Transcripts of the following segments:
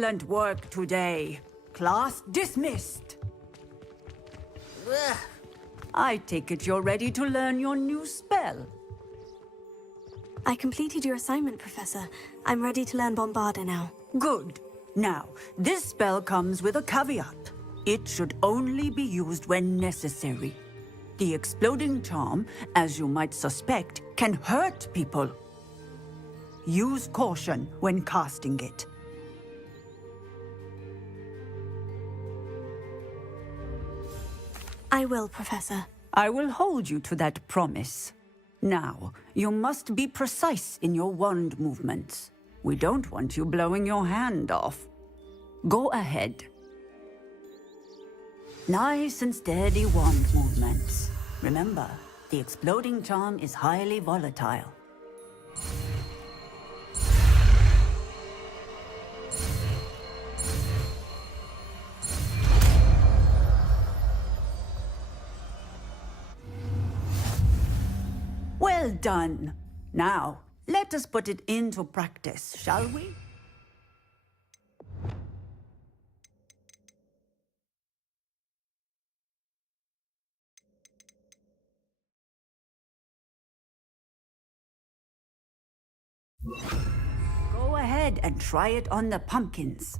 Excellent work today. Class dismissed. Ugh. I take it you're ready to learn your new spell. I completed your assignment, Professor. I'm ready to learn Bombarda now. Good. Now, this spell comes with a caveat. It should only be used when necessary. The exploding charm, as you might suspect, can hurt people. Use caution when casting it. I will, Professor. I will hold you to that promise. Now, you must be precise in your wand movements. We don't want you blowing your hand off. Go ahead. Nice and steady wand movements. Remember, the exploding charm is highly volatile. Well done. Now, let us put it into practice, shall we? Go ahead and try it on the pumpkins.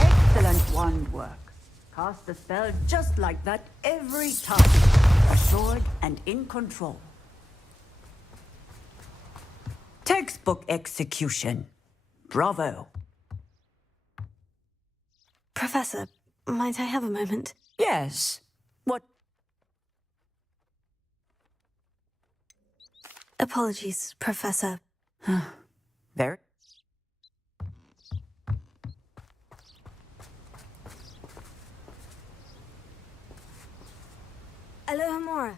Excellent wand work. Cast the spell just like that every time. Assured and in control. Textbook execution. Bravo. Professor, might I have a moment? Yes. What? Apologies, Professor. Very. Alohomora.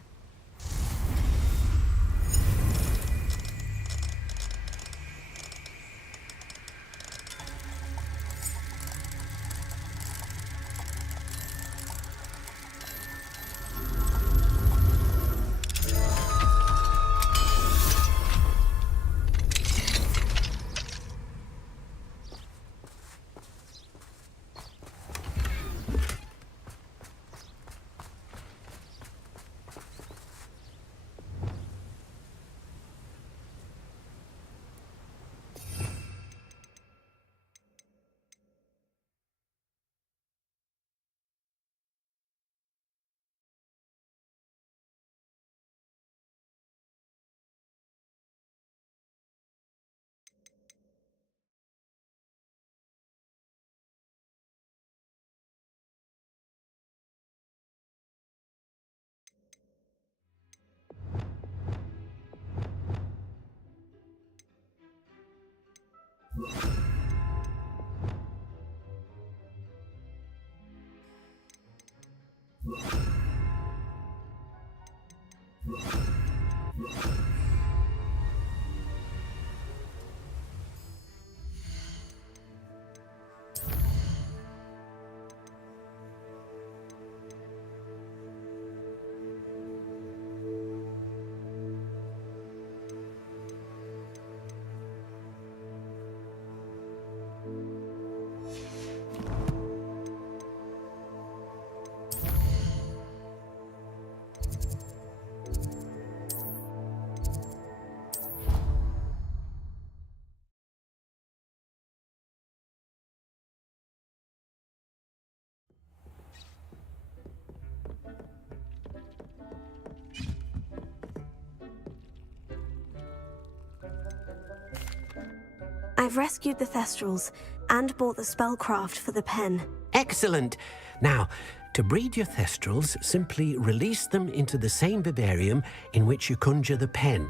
I've rescued the Thestrals and bought the spellcraft for the pen. Excellent. Now, to breed your Thestrals, simply release them into the same vivarium in which you conjure the pen.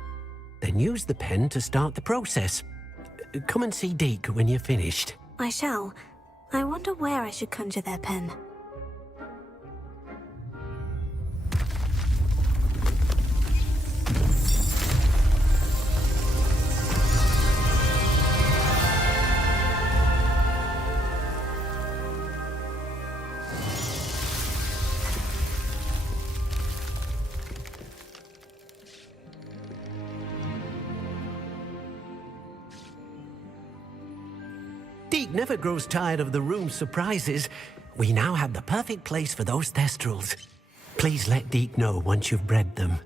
Then use the pen to start the process. Come and see Deke when you're finished. I shall. I wonder where I should conjure their pen. Deke never grows tired of the room's surprises. We now have the perfect place for those thestrals. Please let Deke know once you've bred them.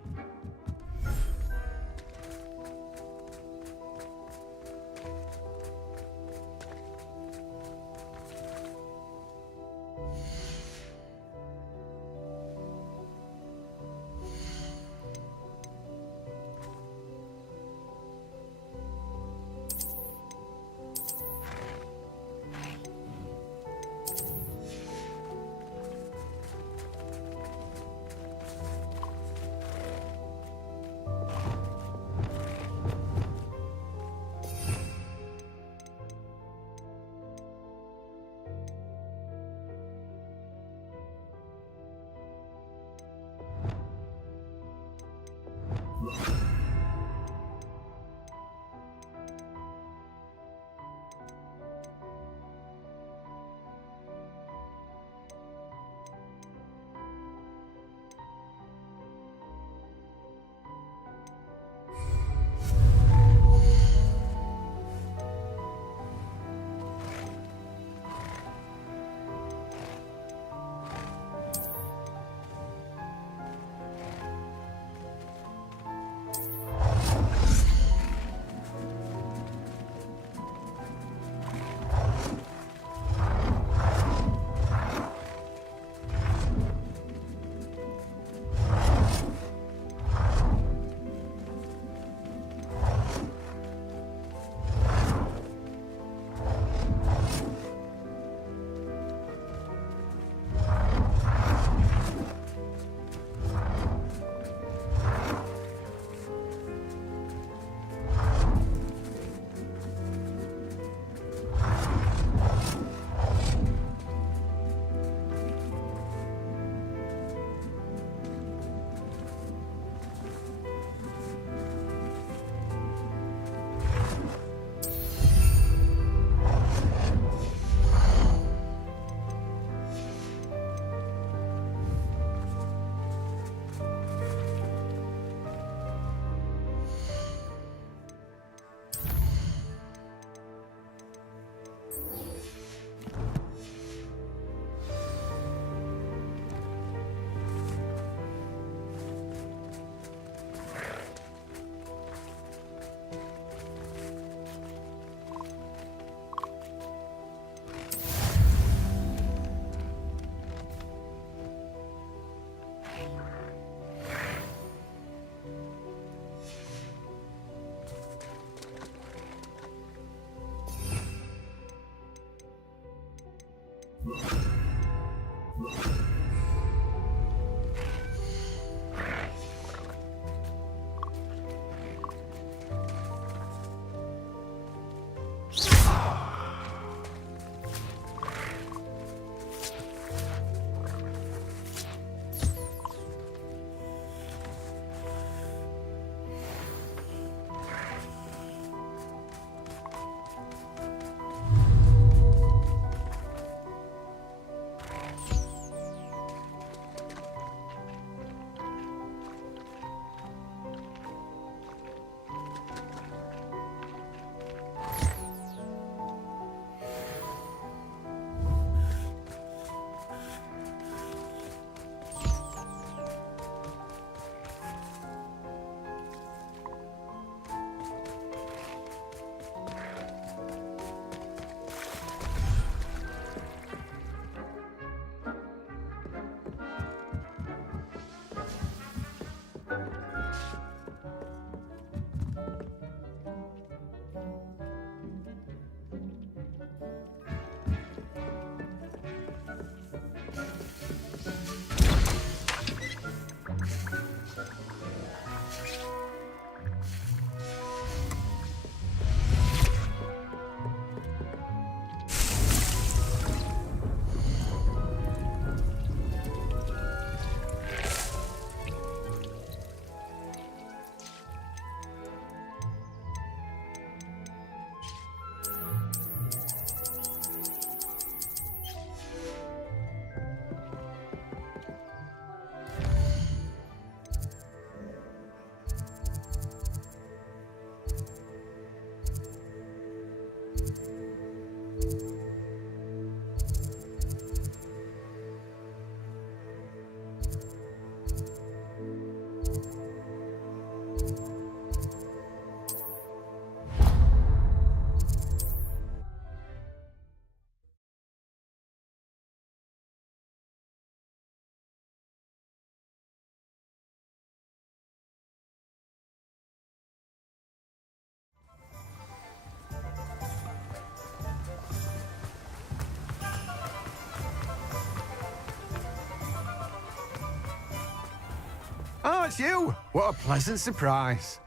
it's you! What a pleasant surprise.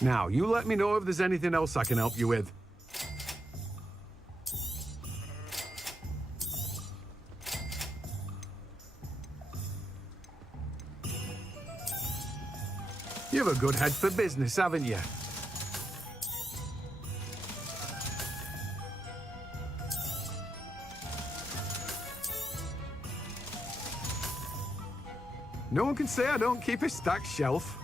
Now, you let me know if there's anything else I can help you with. You have a good head for business, haven't you? No one can say I don't keep a stacked shelf.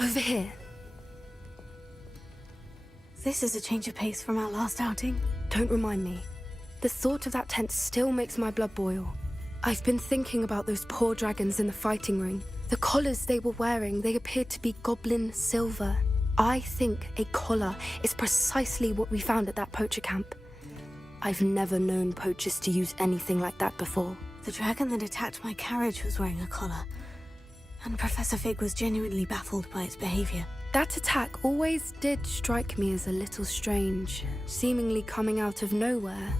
Over here. This is a change of pace from our last outing. Don't remind me. The thought of that tent still makes my blood boil. I've been thinking about those poor dragons in the fighting ring. The collars they were wearing, they appeared to be goblin silver. I think a collar is precisely what we found at that poacher camp. I've never known poachers to use anything like that before. The dragon that attacked my carriage was wearing a collar, and Professor Fig was genuinely baffled by its behavior. That attack always did strike me as a little strange, seemingly coming out of nowhere.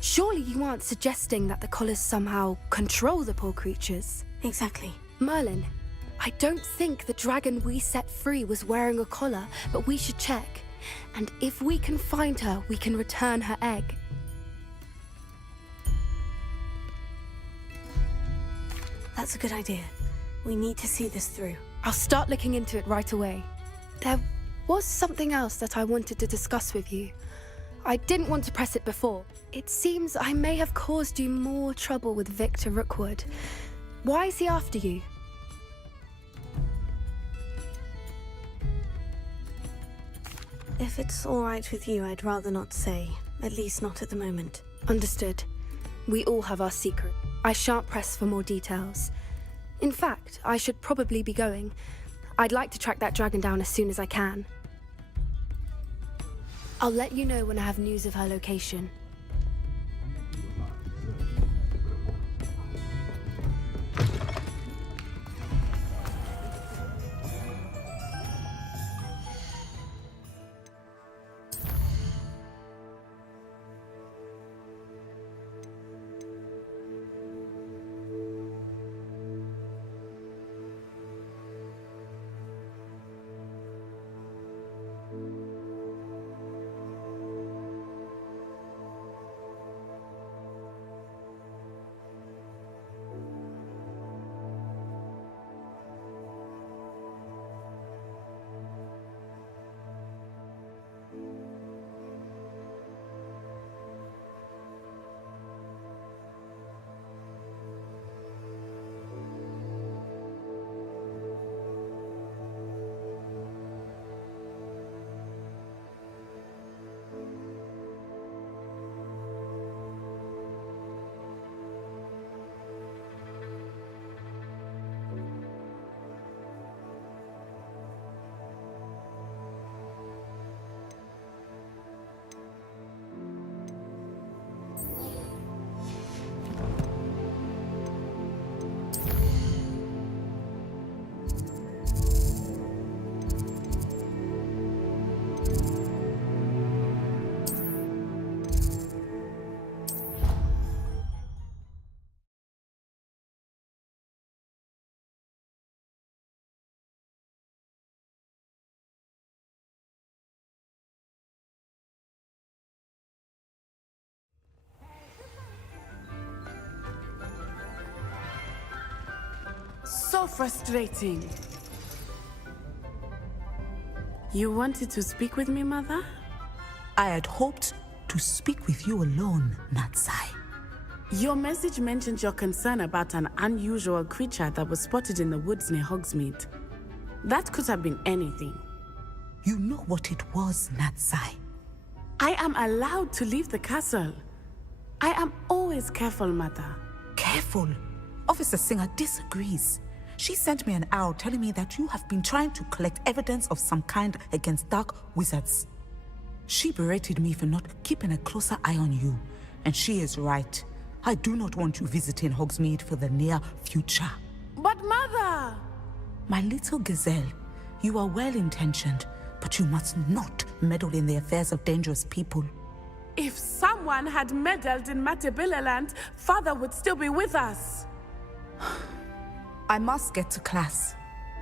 Surely you aren't suggesting that the collars somehow control the poor creatures? Exactly. Merlin, I don't think the dragon we set free was wearing a collar, but we should check. And if we can find her, we can return her egg. That's a good idea. We need to see this through. I'll start looking into it right away. There was something else that I wanted to discuss with you. I didn't want to press it before. It seems I may have caused you more trouble with Victor Rookwood. Why is he after you? If it's all right with you, I'd rather not say. At least not at the moment. Understood. We all have our secret. I shan't press for more details. In fact, I should probably be going. I'd like to track that dragon down as soon as I can. I'll let you know when I have news of her location. So frustrating. You wanted to speak with me, Mother? I had hoped to speak with you alone, Natsai. Your message mentioned your concern about an unusual creature that was spotted in the woods near Hogsmeade. That could have been anything. You know what it was, Natsai. I am allowed to leave the castle. I am always careful, Mother. Careful. Officer Singer disagrees. She sent me an owl telling me that you have been trying to collect evidence of some kind against dark wizards. She berated me for not keeping a closer eye on you, and she is right. I do not want you visiting Hogsmeade for the near future. But Mother! My little gazelle, you are well-intentioned, but you must not meddle in the affairs of dangerous people. If someone had meddled in Matabeleland, Father would still be with us. I must get to class.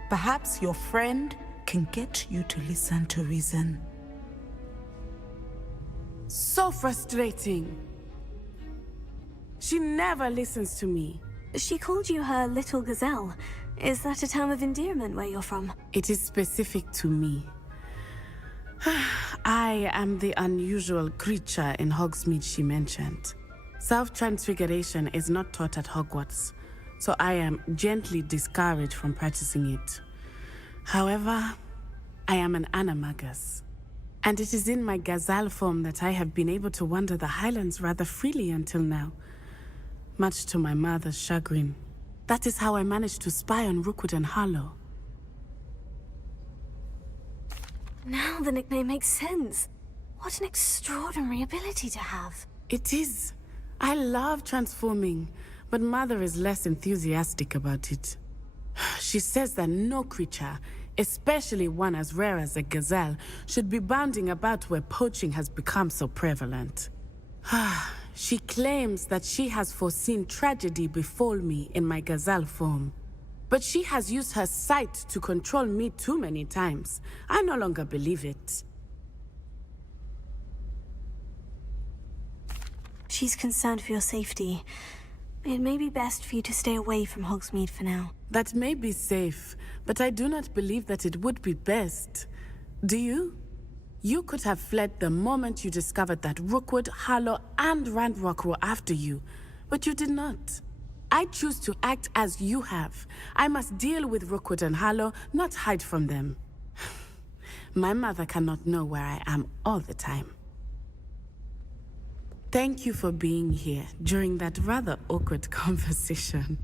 Perhaps your friend can get you to listen to reason. So frustrating. She never listens to me. She called you her little gazelle. Is that a term of endearment where you're from? It is specific to me. I am the unusual creature in Hogsmeade she mentioned. Self-transfiguration is not taught at Hogwarts, so I am gently discouraged from practicing it. However, I am an animagus. And it is in my gazelle form that I have been able to wander the highlands rather freely until now. Much to my mother's chagrin. That is how I managed to spy on Rookwood and Harlow. Now the nickname makes sense. What an extraordinary ability to have. It is. I love transforming, but Mother is less enthusiastic about it. She says that no creature, especially one as rare as a gazelle, should be bounding about where poaching has become so prevalent. She claims that she has foreseen tragedy befall me in my gazelle form. But she has used her sight to control me too many times. I no longer believe it. She's concerned for your safety. It may be best for you to stay away from Hogsmeade for now. That may be safe, but I do not believe that it would be best. Do you? You could have fled the moment you discovered that Rookwood, Harlow, and Ranrock were after you, but you did not. I choose to act as you have. I must deal with Rookwood and Harlow, not hide from them. My mother cannot know where I am all the time. Thank you for being here during that rather awkward conversation.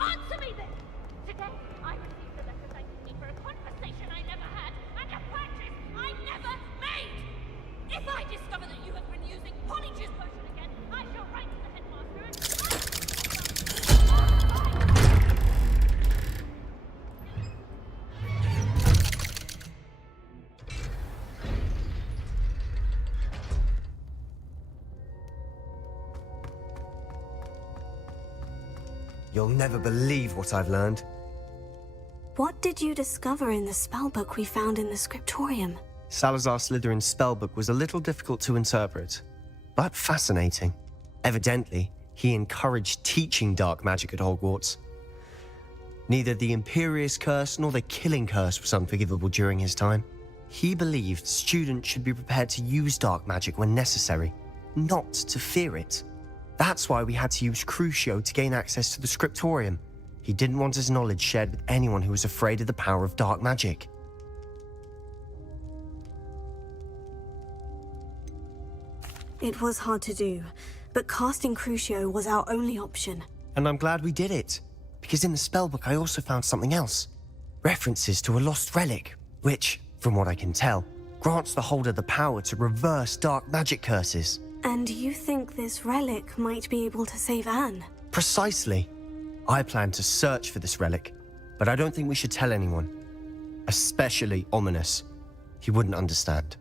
Answer me then! Today, I received a letter thanking me for a conversation I never had and a practice I never made! If I discover that you have been using Polyjuice potion again, I shall write to the headmaster You'll never believe what I've learned. What did you discover in the spellbook we found in the scriptorium? Salazar Slytherin's spellbook was a little difficult to interpret, but fascinating. Evidently, he encouraged teaching dark magic at Hogwarts. Neither the Imperious Curse nor the Killing Curse was unforgivable during his time. He believed students should be prepared to use dark magic when necessary, not to fear it. That's why we had to use Crucio to gain access to the scriptorium. He didn't want his knowledge shared with anyone who was afraid of the power of dark magic. It was hard to do, but casting Crucio was our only option. And I'm glad we did it, because in the spellbook I also found something else. References to a lost relic, which, from what I can tell, grants the holder the power to reverse dark magic curses. And you think this relic might be able to save Anne? Precisely. I plan to search for this relic, but I don't think we should tell anyone. Especially Ominous. He wouldn't understand.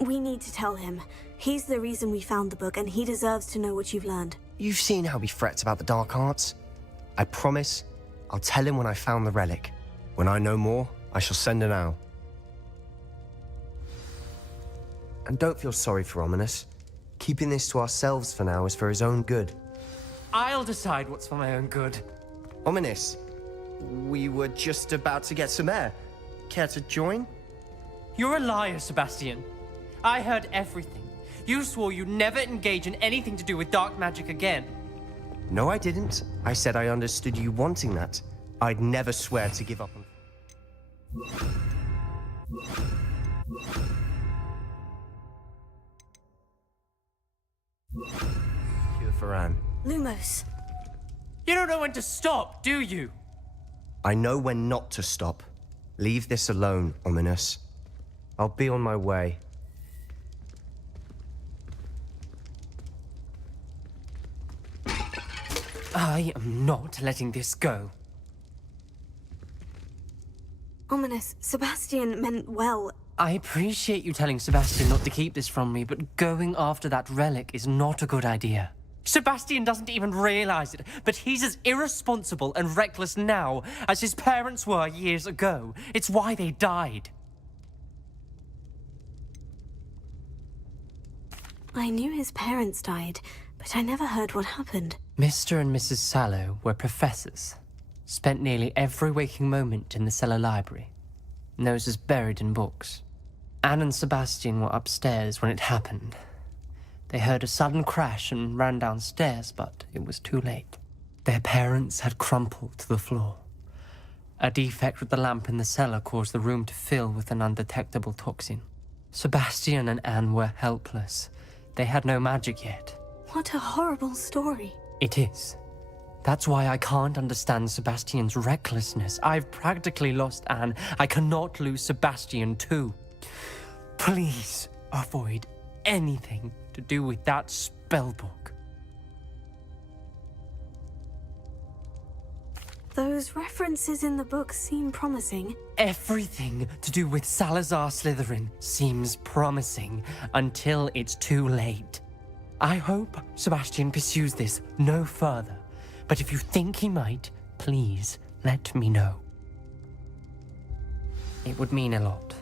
We need to tell him. He's the reason we found the book, and he deserves to know what you've learned. You've seen how he frets about the dark arts. I promise, I'll tell him when I found the relic. When I know more, I shall send an owl. And don't feel sorry for Ominous. Keeping this to ourselves for now is for his own good. I'll decide what's for my own good. Ominous, we were just about to get some air. Care to join? You're a liar, Sebastian. I heard everything. You swore you'd never engage in anything to do with dark magic again. No, I didn't. I said I understood you wanting that. I'd never swear to give up on... Cure for Anne. Lumos. You don't know when to stop, do you? I know when not to stop. Leave this alone, Ominous. I'll be on my way. I am not letting this go. Ominous, Sebastian meant well. I appreciate you telling Sebastian not to keep this from me, but going after that relic is not a good idea. Sebastian doesn't even realize it, but he's as irresponsible and reckless now as his parents were years ago. It's why they died. I knew his parents died, but I never heard what happened. Mr. and Mrs. Sallow were professors. Spent nearly every waking moment in the cellar library. Noses buried in books. Anne and Sebastian were upstairs when it happened. They heard a sudden crash and ran downstairs, but it was too late. Their parents had crumpled to the floor. A defect with the lamp in the cellar caused the room to fill with an undetectable toxin. Sebastian and Anne were helpless. They had no magic yet. What a horrible story. It is. That's why I can't understand Sebastian's recklessness. I've practically lost Anne. I cannot lose Sebastian too. Please avoid anything to do with that spellbook. Those references in the book seem promising. Everything to do with Salazar Slytherin seems promising until it's too late. I hope Sebastian pursues this no further, but if you think he might, please let me know. It would mean a lot.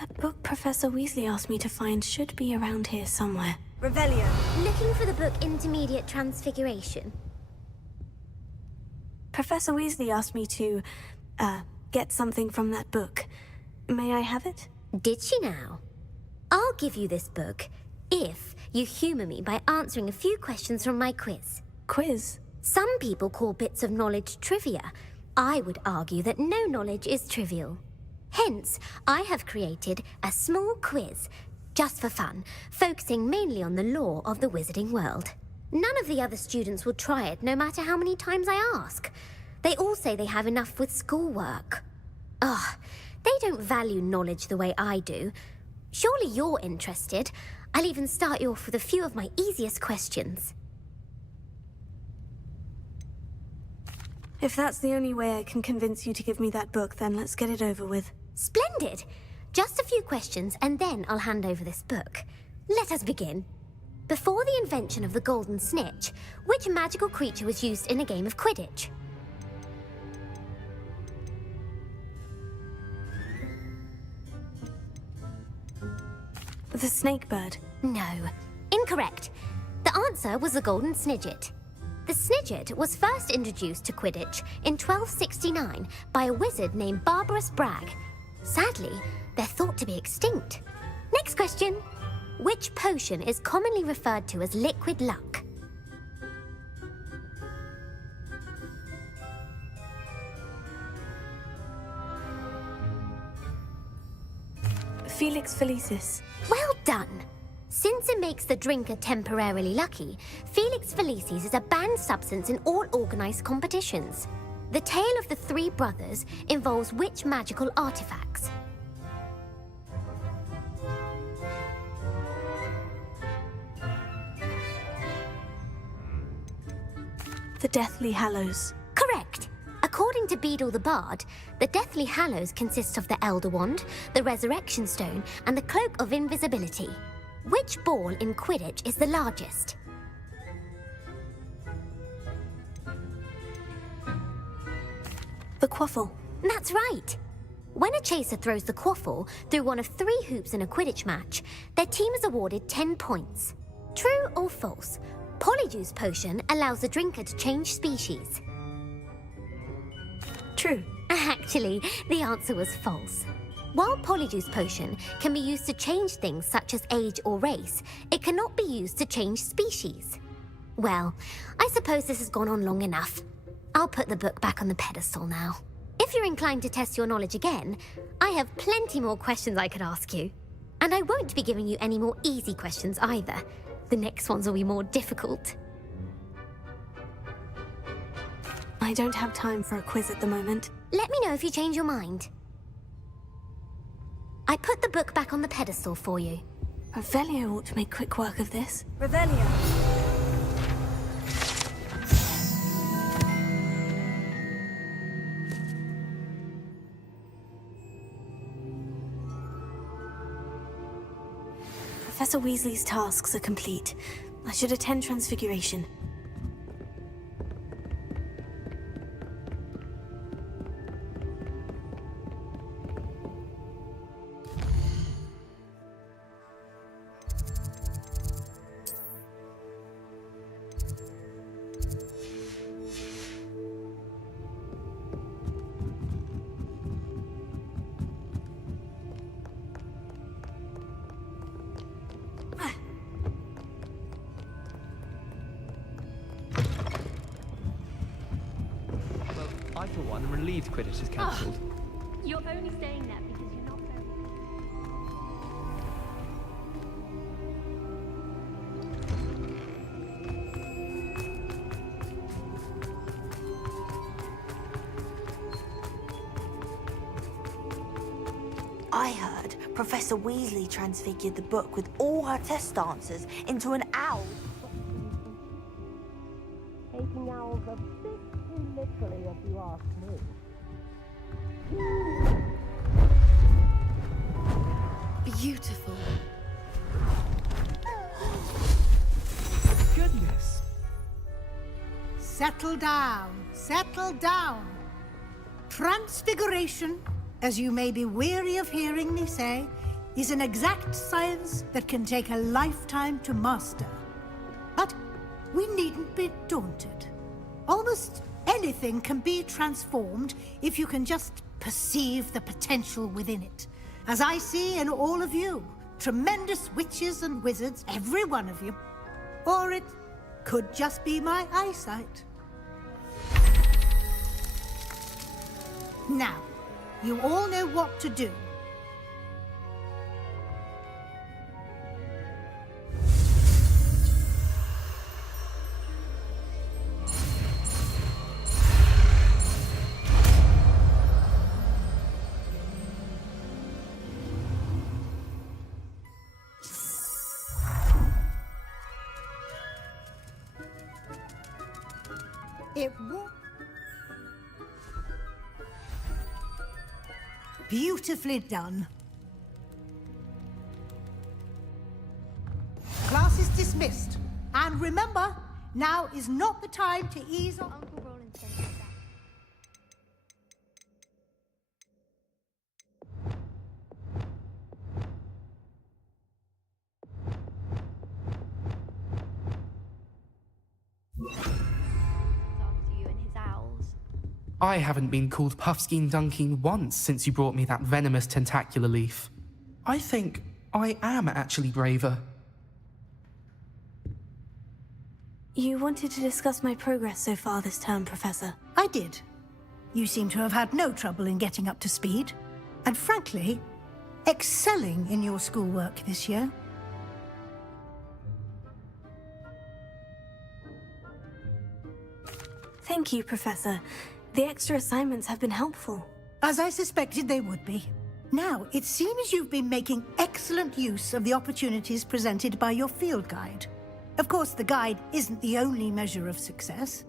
That book Professor Weasley asked me to find should be around here somewhere. Revelio. Looking for the book Intermediate Transfiguration. Professor Weasley asked me to, get something from that book. May I have it? Did she now? I'll give you this book if you humor me by answering a few questions from my quiz. Quiz? Some people call bits of knowledge trivia. I would argue that no knowledge is trivial. Hence, I have created a small quiz, just for fun, focusing mainly on the lore of the wizarding world. None of the other students will try it, no matter how many times I ask. They all say they have enough with schoolwork. Ugh, they don't value knowledge the way I do. Surely you're interested. I'll even start you off with a few of my easiest questions. If that's the only way I can convince you to give me that book, then let's get it over with. Splendid! Just a few questions, and then I'll hand over this book. Let us begin. Before the invention of the golden snitch, which magical creature was used in a game of Quidditch? The snake bird. No. Incorrect. The answer was the golden snidget. The snidget was first introduced to Quidditch in 1269 by a wizard named Barbarous Bragg. Sadly, they're thought to be extinct. Next question. Which potion is commonly referred to as liquid luck? Felix Felicis. Well done! Since it makes the drinker temporarily lucky, Felix Felicis is a banned substance in all organized competitions. The tale of the three brothers involves which magical artifacts? The Deathly Hallows. Correct. According to Beadle the Bard, the Deathly Hallows consists of the Elder Wand, the Resurrection Stone, and the Cloak of Invisibility. Which ball in Quidditch is the largest? The Quaffle. That's right. When a chaser throws the quaffle through one of 3 hoops in a Quidditch match, their team is awarded 10 points. True or false? Polyjuice Potion allows the drinker to change species. True. Actually, the answer was false. While Polyjuice Potion can be used to change things such as age or race, it cannot be used to change species. Well, I suppose this has gone on long enough. I'll put the book back on the pedestal now. If you're inclined to test your knowledge again, I have plenty more questions I could ask you. And I won't be giving you any more easy questions either. The next ones will be more difficult. I don't have time for a quiz at the moment. Let me know if you change your mind. I put the book back on the pedestal for you. Revelio ought to make quick work of this. Revelio. Professor Weasley's tasks are complete. I should attend Transfiguration. I, for one, am relieved Quidditch is cancelled. You're only saying that because you're not very... I heard Professor Weasley transfigured the book with all her test answers into an owl. Taking owls a bit too literally, if you ask me. Beautiful. Goodness! Settle down, settle down. Transfiguration, as you may be weary of hearing me say, is an exact science that can take a lifetime to master. But we needn't be daunted. Almost anything can be transformed if you can just perceive the potential within it. As I see in all of you, tremendous witches and wizards, every one of you. Or it could just be my eyesight. Now, you all know what to do. It won't. Beautifully done. Class is dismissed. And remember, now is not the time to ease off. Uncle Roland sent us that. I haven't been called Puffskein Dunking once since you brought me that venomous tentacular leaf. I think I am actually braver. You wanted to discuss my progress so far this term, Professor. I did. You seem to have had no trouble in getting up to speed. And frankly, excelling in your schoolwork this year. Thank you, Professor. The extra assignments have been helpful. As I suspected they would be. Now, it seems you've been making excellent use of the opportunities presented by your field guide. Of course, the guide isn't the only measure of success.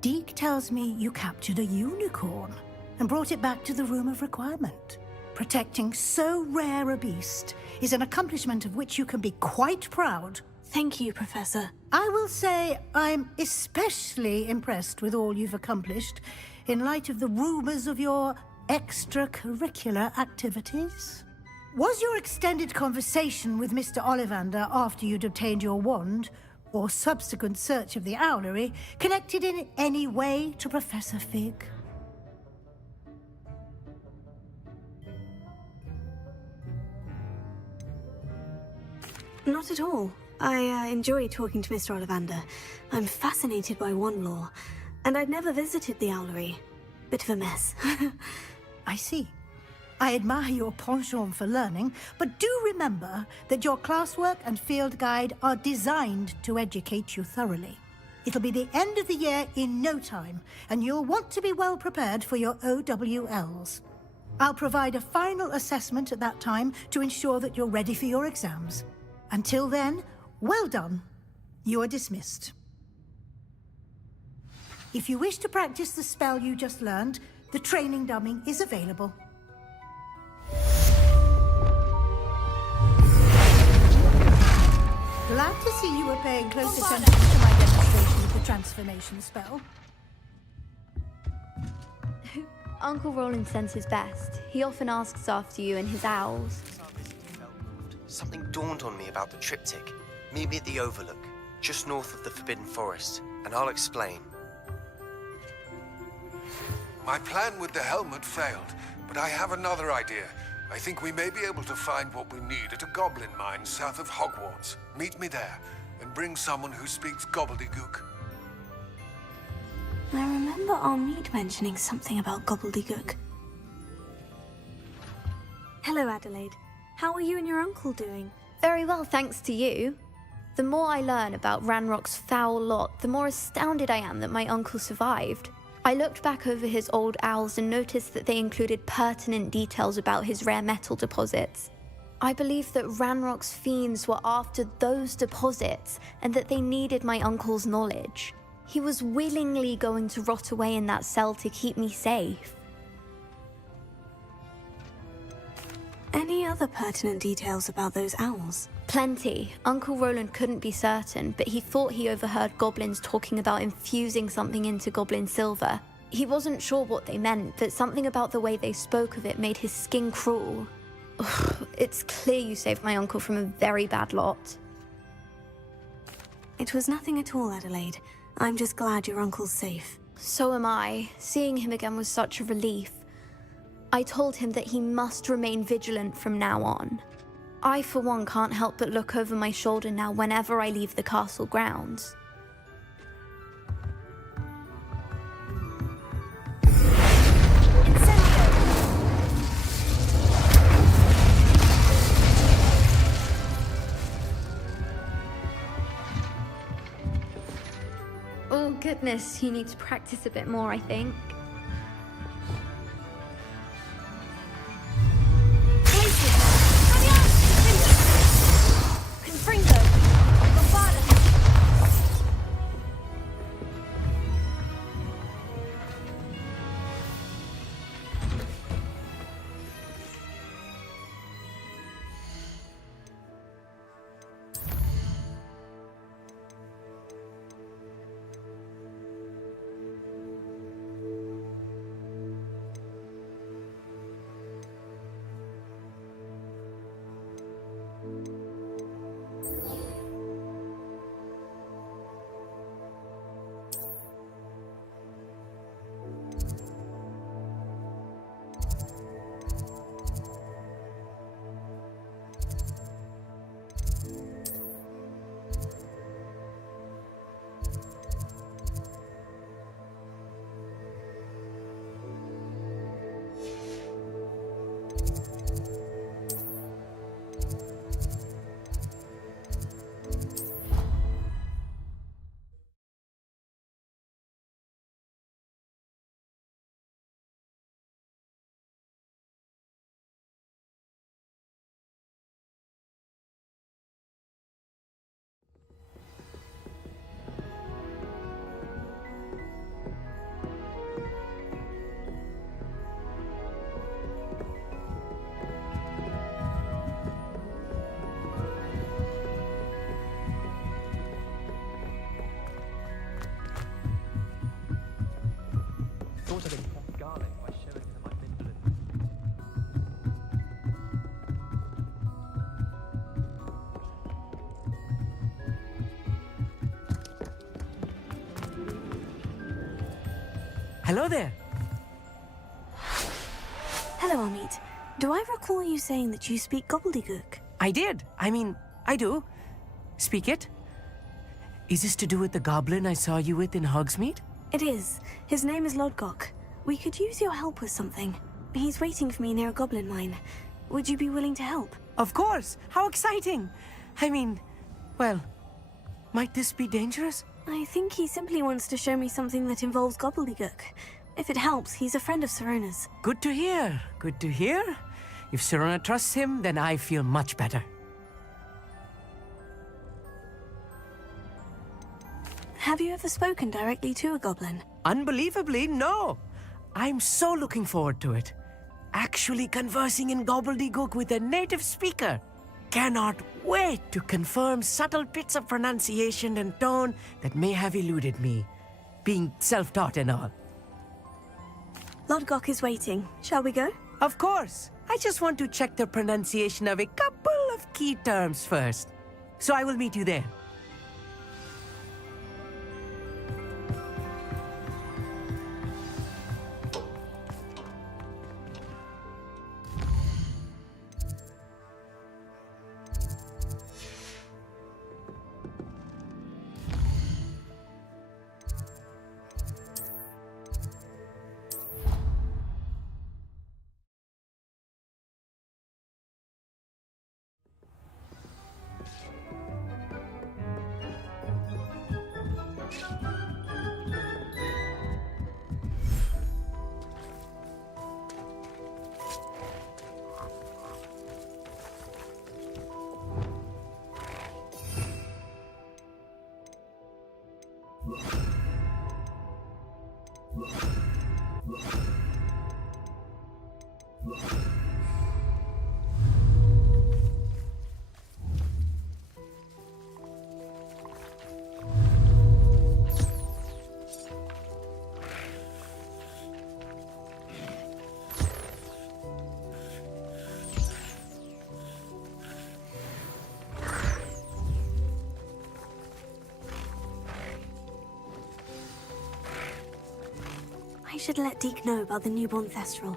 Deke tells me you captured a unicorn and brought it back to the Room of Requirement. Protecting so rare a beast is an accomplishment of which you can be quite proud. Thank you, Professor. I will say I'm especially impressed with all you've accomplished in light of the rumors of your extracurricular activities. Was your extended conversation with Mr. Ollivander after you'd obtained your wand, or subsequent search of the owlery, connected in any way to Professor Fig? Not at all. I enjoy talking to Mr. Ollivander. I'm fascinated by wand lore, and I'd never visited the owlery. Bit of a mess. I see. I admire your penchant for learning, but do remember that your classwork and field guide are designed to educate you thoroughly. It'll be the end of the year in no time, and you'll want to be well prepared for your OWLs. I'll provide a final assessment at that time to ensure that you're ready for your exams. Until then, well done. You are dismissed. If you wish to practice the spell you just learned, the training dummy is available. Glad to see you were paying close attention to my demonstration of the transformation spell. Uncle Roland sends his best. He often asks after you and his owls. Something dawned on me about the triptych. Meet me at the Overlook, just north of the Forbidden Forest, and I'll explain. My plan with the helmet failed, but I have another idea. I think we may be able to find what we need at a goblin mine south of Hogwarts. Meet me there, and bring someone who speaks gobbledygook. I remember Armide mentioning something about gobbledygook. Hello, Adelaide. How are you and your uncle doing? Very well, thanks to you. The more I learn about Ranrock's foul lot, the more astounded I am that my uncle survived. I looked back over his old owls and noticed that they included pertinent details about his rare metal deposits. I believe that Ranrock's fiends were after those deposits and that they needed my uncle's knowledge. He was willingly going to rot away in that cell to keep me safe. Any other pertinent details about those owls? Plenty. Uncle Roland couldn't be certain, but he thought he overheard goblins talking about infusing something into goblin silver. He wasn't sure what they meant, but something about the way they spoke of it made his skin crawl. Ugh, it's clear you saved my uncle from a very bad lot. It was nothing at all, Adelaide. I'm just glad your uncle's safe. So am I. Seeing him again was such a relief. I told him that he must remain vigilant from now on. I, for one, can't help but look over my shoulder now whenever I leave the castle grounds. Oh goodness, you need to practice a bit more, I think. Hello there. Hello, Amit. Do I recall you saying that you speak gobbledygook? I did. I do. Speak it. Is this to do with the goblin I saw you with in Hogsmeade? It is. His name is Lodgok. We could use your help with something. He's waiting for me near a goblin mine. Would you be willing to help? Of course. How exciting. Well, might this be dangerous? I think he simply wants to show me something that involves gobbledygook. If it helps, he's a friend of Sirona's. Good to hear. Good to hear. If Sirona trusts him, then I feel much better. Have you ever spoken directly to a goblin? Unbelievably, no. I'm so looking forward to it. Actually conversing in gobbledygook with a native speaker. Cannot wait to confirm subtle bits of pronunciation and tone that may have eluded me, being self-taught and all. Lodgok is waiting. Shall we go? Of course. I just want to check the pronunciation of a couple of key terms first. So I will meet you there. I should let Deke know about the newborn Thestral.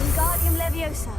Wingardium Leviosa.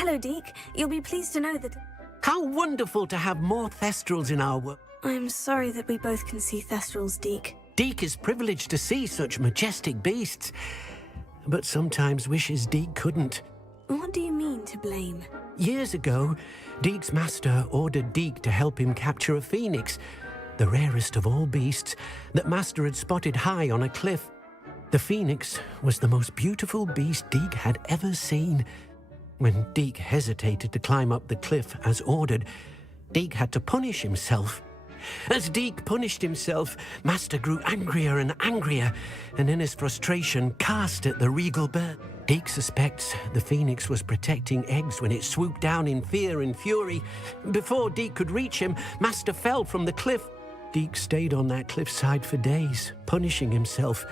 Hello, Deke. You'll be pleased to know that... How wonderful to have more Thestrals in our world. I'm sorry that we both can see Thestrals, Deke. Deke is privileged to see such majestic beasts, but sometimes wishes Deke couldn't. What do you mean to blame? Years ago, Deke's master ordered Deke to help him capture a phoenix, the rarest of all beasts, that master had spotted high on a cliff. The phoenix was the most beautiful beast Deke had ever seen. When Deke hesitated to climb up the cliff as ordered, Deke had to punish himself. As Deke punished himself, master grew angrier and angrier, and in his frustration cast at the regal bird. Deke suspects the phoenix was protecting eggs when it swooped down in fear and fury. Before Deke could reach him, master fell from the cliff. Deke stayed on that cliffside for days, punishing himself,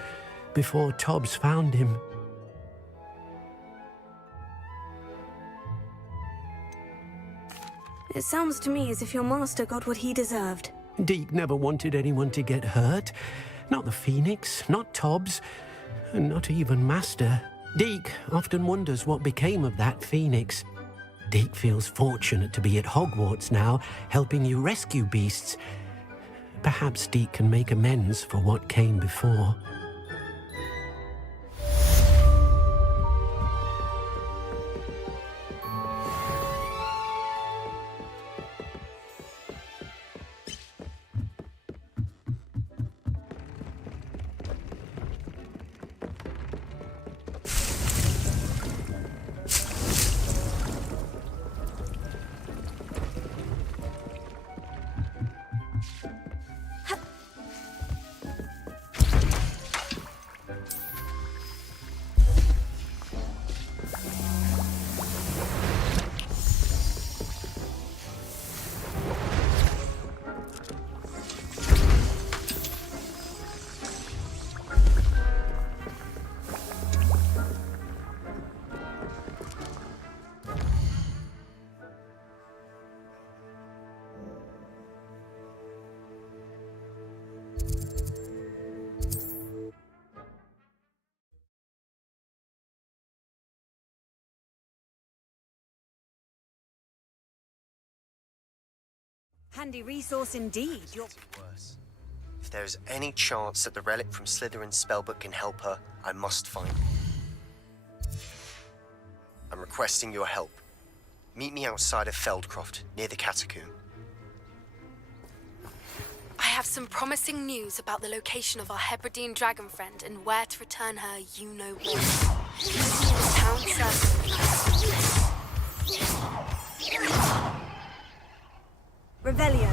before Tobbs found him. It sounds to me as if your master got what he deserved. Deke never wanted anyone to get hurt. Not the phoenix, not Tobbs, and not even master. Deke often wonders what became of that phoenix. Deke feels fortunate to be at Hogwarts now, helping you rescue beasts. Perhaps Deke can make amends for what came before. Handy resource indeed. Worse. If there is any chance that the relic from Slytherin's spellbook can help her, I must find it. I'm requesting your help. Meet me outside of Feldcroft, near the Catacomb. I have some promising news about the location of our Hebridean dragon friend and where to return her you-know-what. Meet me in the town circle. Revelio.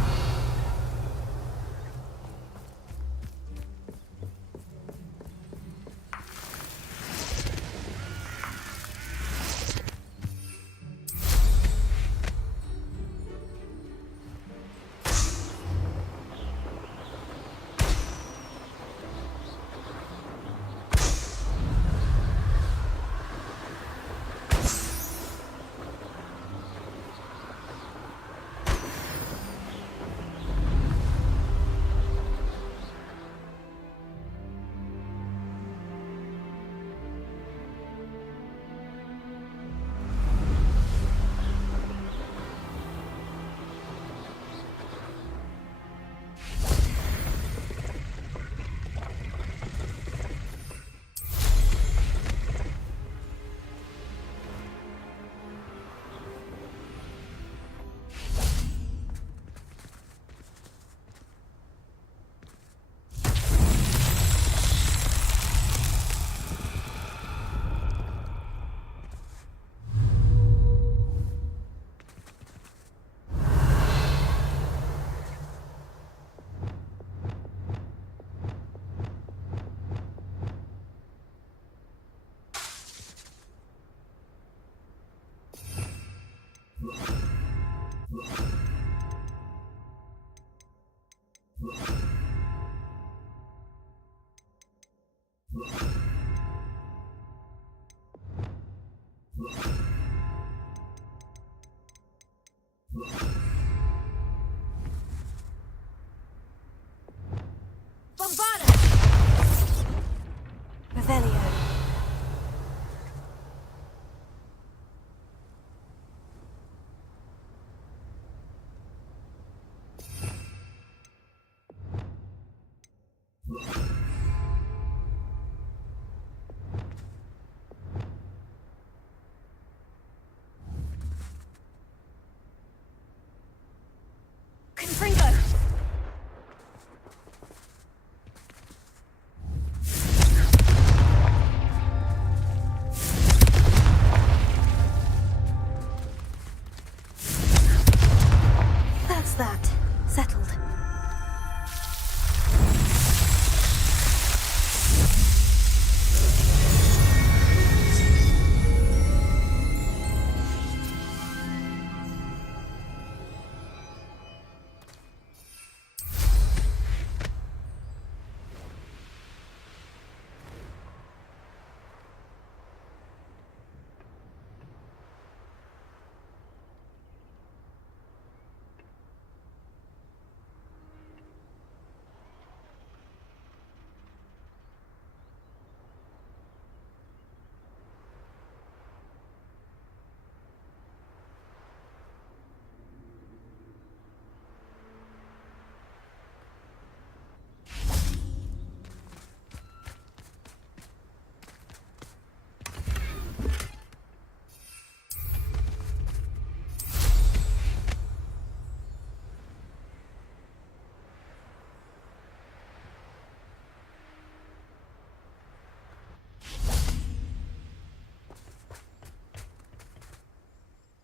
that settled.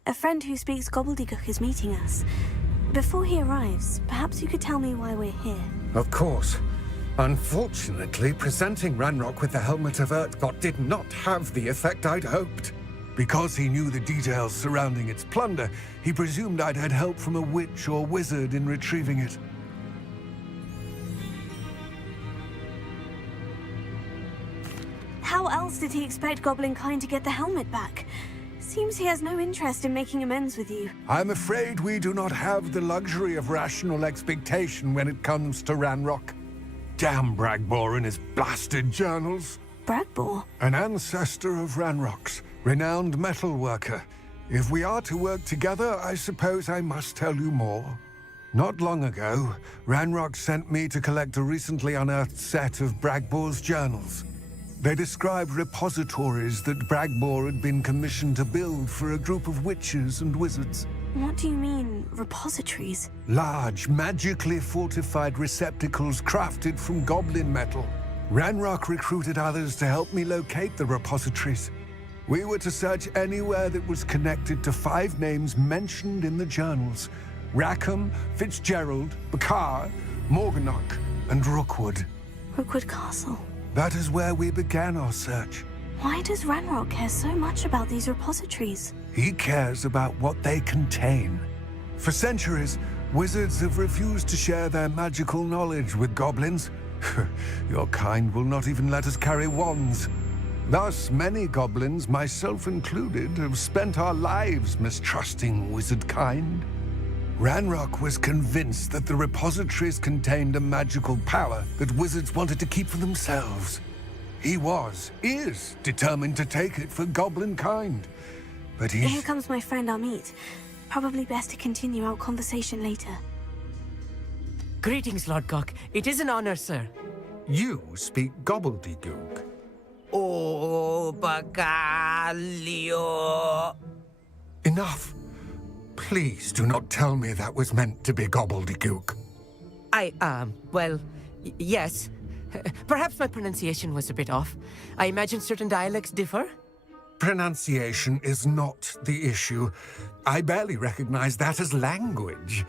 A friend who speaks gobbledygook is meeting us. Before he arrives, perhaps you could tell me why we're here. Of course. Unfortunately, presenting Ranrock with the Helmet of Urtkot did not have the effect I'd hoped. Because he knew the details surrounding its plunder, he presumed I'd had help from a witch or wizard in retrieving it. How else did he expect Goblinkind to get the helmet back? Seems he has no interest in making amends with you. I'm afraid we do not have the luxury of rational expectation when it comes to Ranrock. Damn Bragbor and his blasted journals. Bragbor? An ancestor of Ranrock's, renowned metal worker. If we are to work together, I suppose I must tell you more. Not long ago, Ranrock sent me to collect a recently unearthed set of Bragbor's journals. They described repositories that Bragbor had been commissioned to build for a group of witches and wizards. What do you mean, repositories? Large, magically fortified receptacles crafted from goblin metal. Ranrock recruited others to help me locate the repositories. We were to search anywhere that was connected to 5 names mentioned in the journals: Rackham, Fitzgerald, Bakar, Morganach, and Rookwood. Rookwood Castle. That is where we began our search. Why does Ranrock care so much about these repositories? He cares about what they contain. For centuries, wizards have refused to share their magical knowledge with goblins. Your kind will not even let us carry wands. Thus, many goblins, myself included, have spent our lives mistrusting wizard kind. Ranrock was convinced that the repositories contained a magical power that wizards wanted to keep for themselves. He is determined to take it for goblin kind. But Here comes my friend Amit. Probably best to continue our conversation later. Greetings, Lord Gok. It is an honor, sir. You speak gobbledygook. Oh, Bagalio. Enough. Please do not tell me that was meant to be gobbledygook. Yes. Perhaps my pronunciation was a bit off. I imagine certain dialects differ? Pronunciation is not the issue. I barely recognize that as language.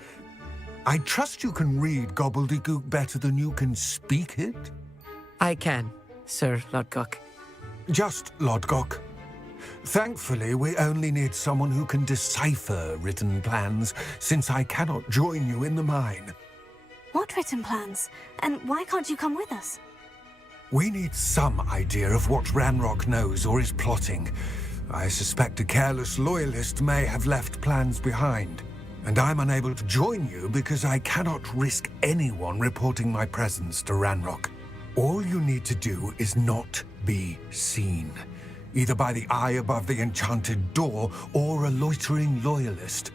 I trust you can read gobbledygook better than you can speak it? I can, Sir Lodgok. Just Lodgok. Thankfully, we only need someone who can decipher written plans, since I cannot join you in the mine. What written plans? And why can't you come with us? We need some idea of what Ranrock knows or is plotting. I suspect a careless loyalist may have left plans behind. And I'm unable to join you because I cannot risk anyone reporting my presence to Ranrock. All you need to do is not be seen, either by the eye above the enchanted door or a loitering loyalist.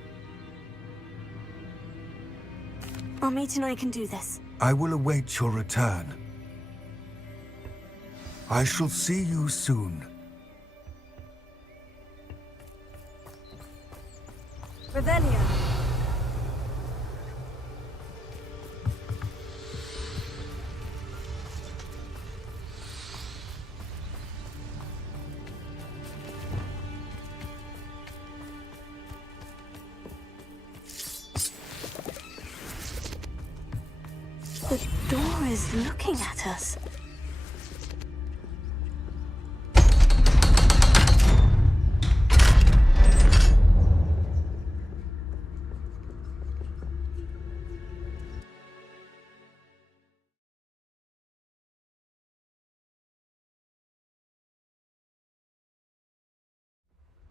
Amit and I can do this. I will await your return. I shall see you soon. Revelio. The door is looking at us.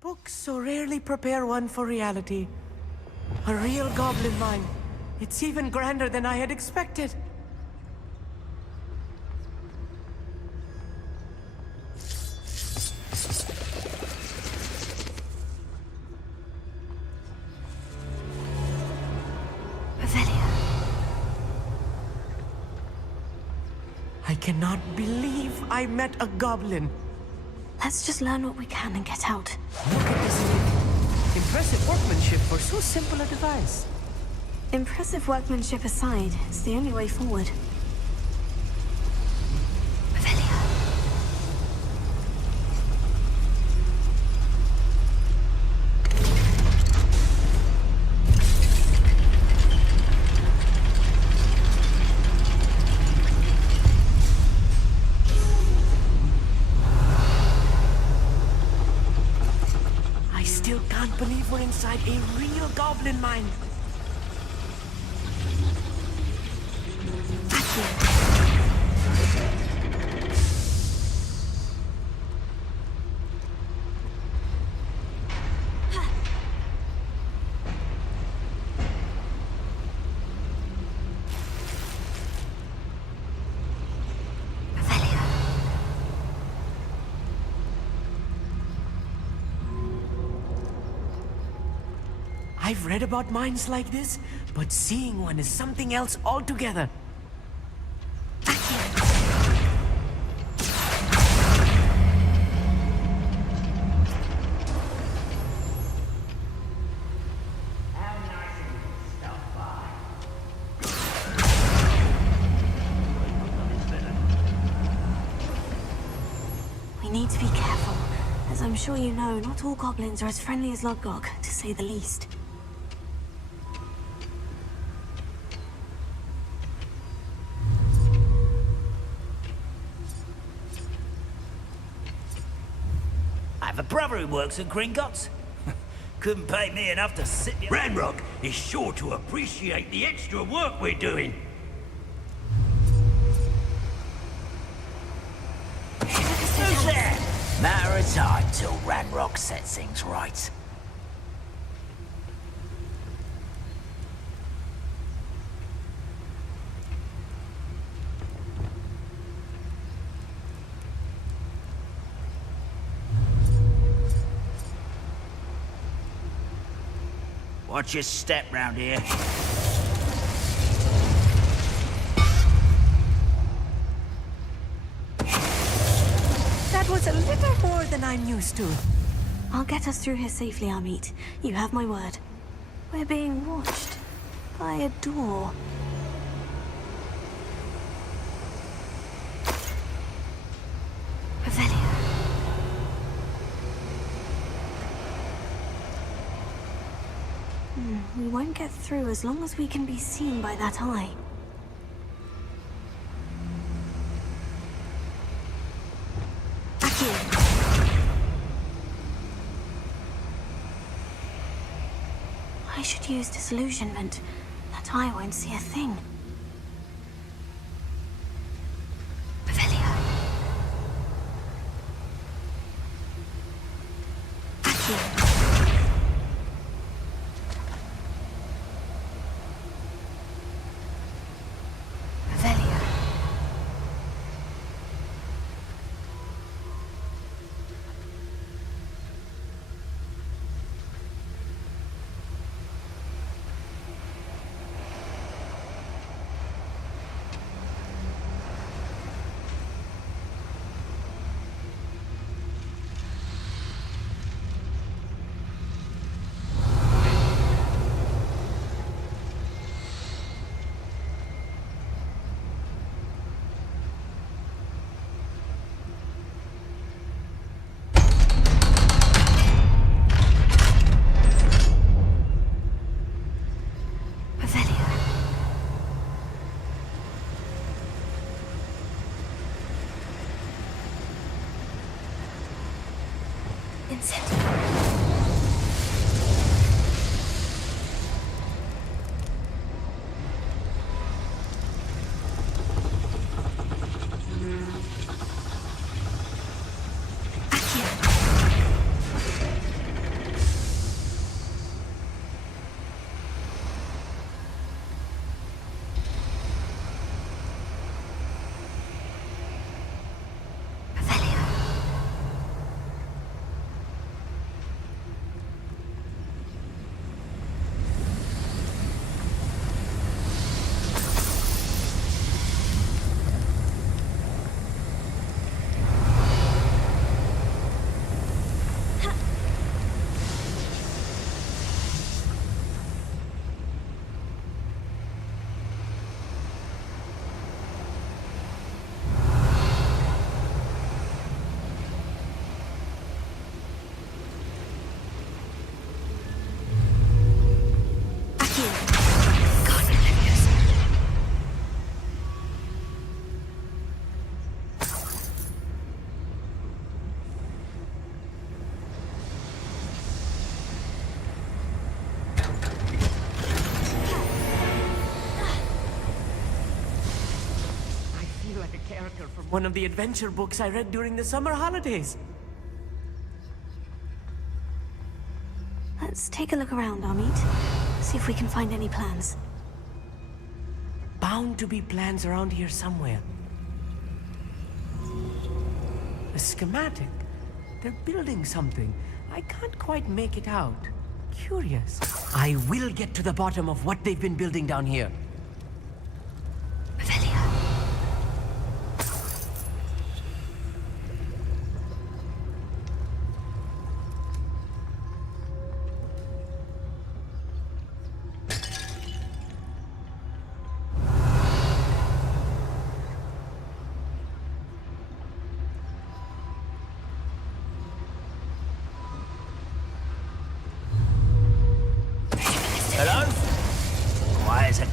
Books so rarely prepare one for reality. A real goblin mine. It's even grander than I had expected. I cannot believe I met a goblin. Let's just learn what we can and get out. Look at this thing. Impressive workmanship for so simple a device. Impressive workmanship aside, it's the only way forward. I still can't believe we're inside a real goblin mine. I've read about mines like this, but seeing one is something else altogether. We need to be careful. As I'm sure you know, not all goblins are as friendly as Lodgok, to say the least. I have a brother who works at Gringotts. Couldn't pay me enough to sit... Ranrock is sure to appreciate the extra work we're doing. Who's there? Matter of time till Ranrock sets things right. Watch your step round here. That was a little more than I'm used to. I'll get us through here safely, Amit. You have my word. We're being watched by a door. Revelio. We won't get through as long as we can be seen by that eye. I should use disillusionment. That eye won't see a thing. Revelio. Revelio. From one of the adventure books I read during the summer holidays. Let's take a look around, Amit. See if we can find any plans. Bound to be plans around here somewhere. A schematic. They're building something. I can't quite make it out. Curious. I will get to the bottom of what they've been building down here. Hello? Why is it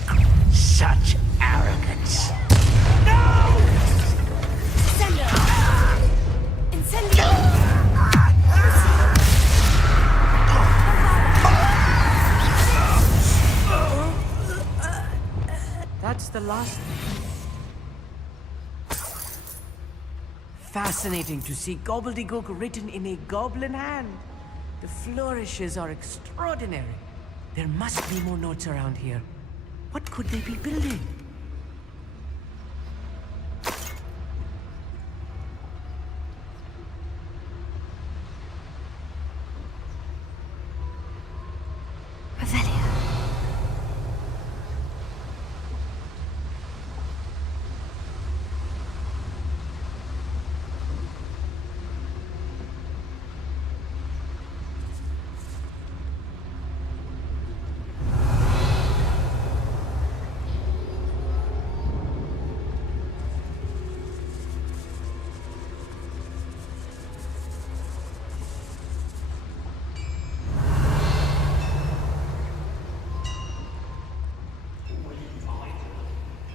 such arrogance? That's the last. Fascinating to see gobbledygook written in a goblin hand. The flourishes are extraordinary. There must be more notes around here. What could they be building?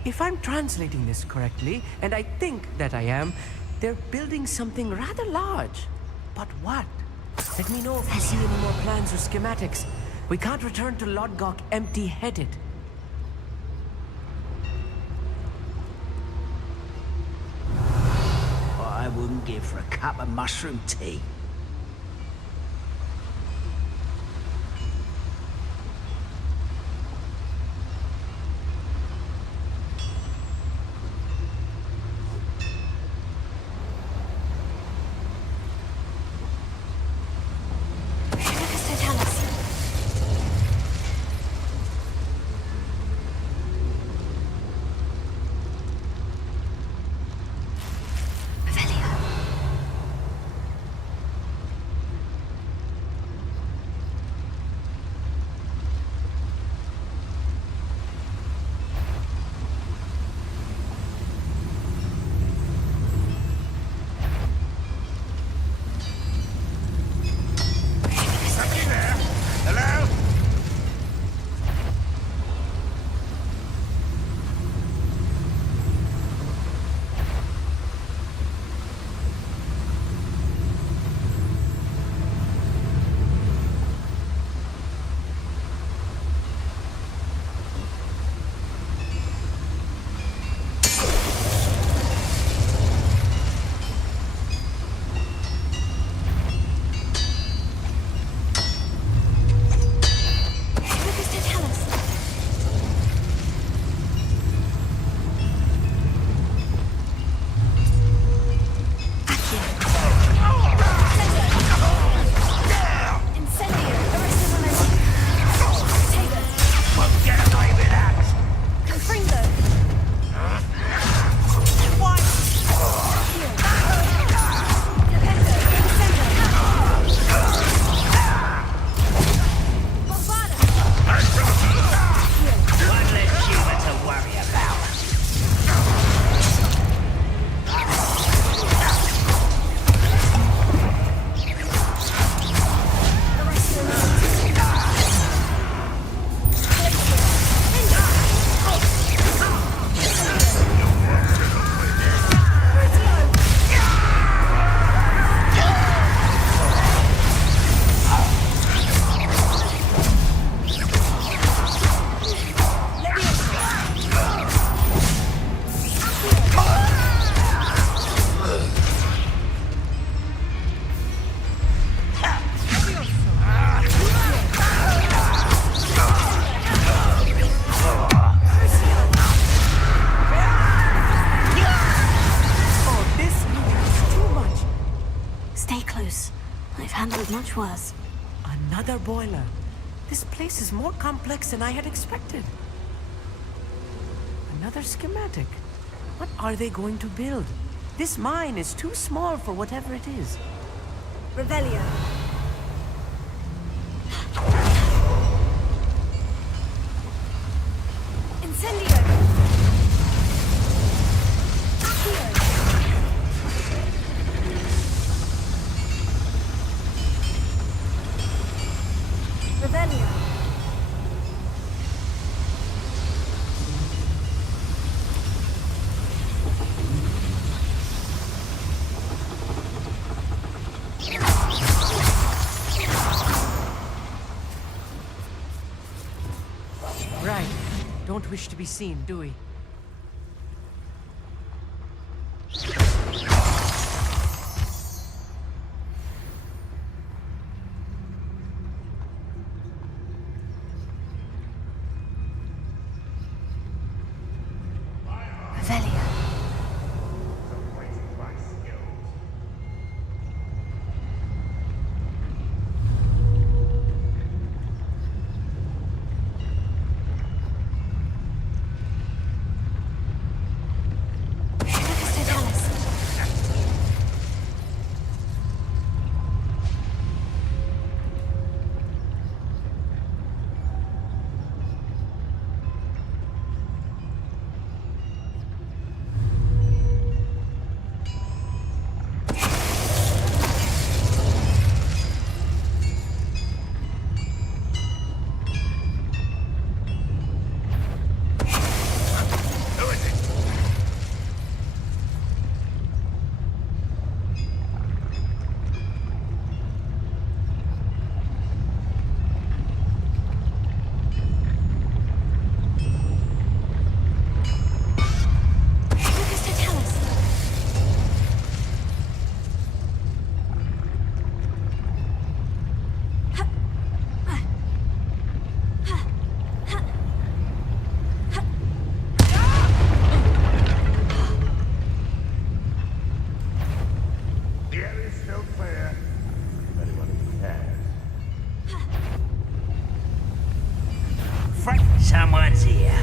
If I'm translating this correctly, and I think that I am, they're building something rather large. But what? Let me know if you see any more plans or schematics. We can't return to Lodgok empty-headed. What I wouldn't give for a cup of mushroom tea. was. Another boiler. This place is more complex than I had expected. Another schematic. What are they going to build? This mine is too small for whatever it is. Revelio. Incendio. Accio. Revelio. Right. Don't wish to be seen, do we? Revelio. Someone's here.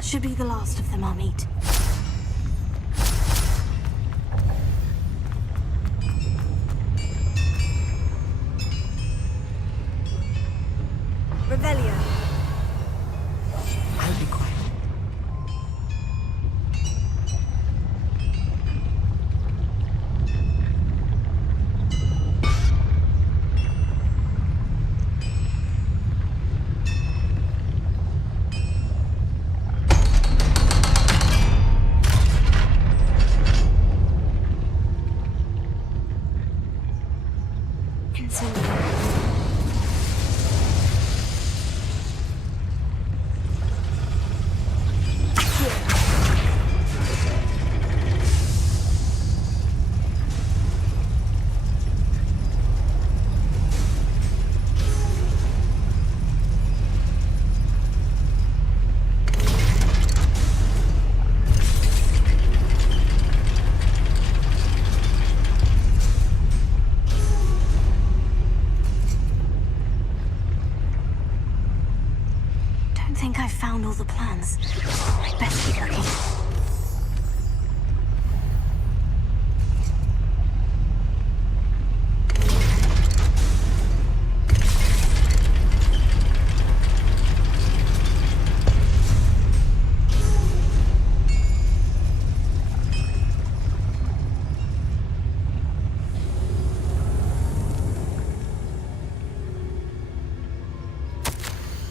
Should be the last of them I'll meet. Revelio. I'll be quiet.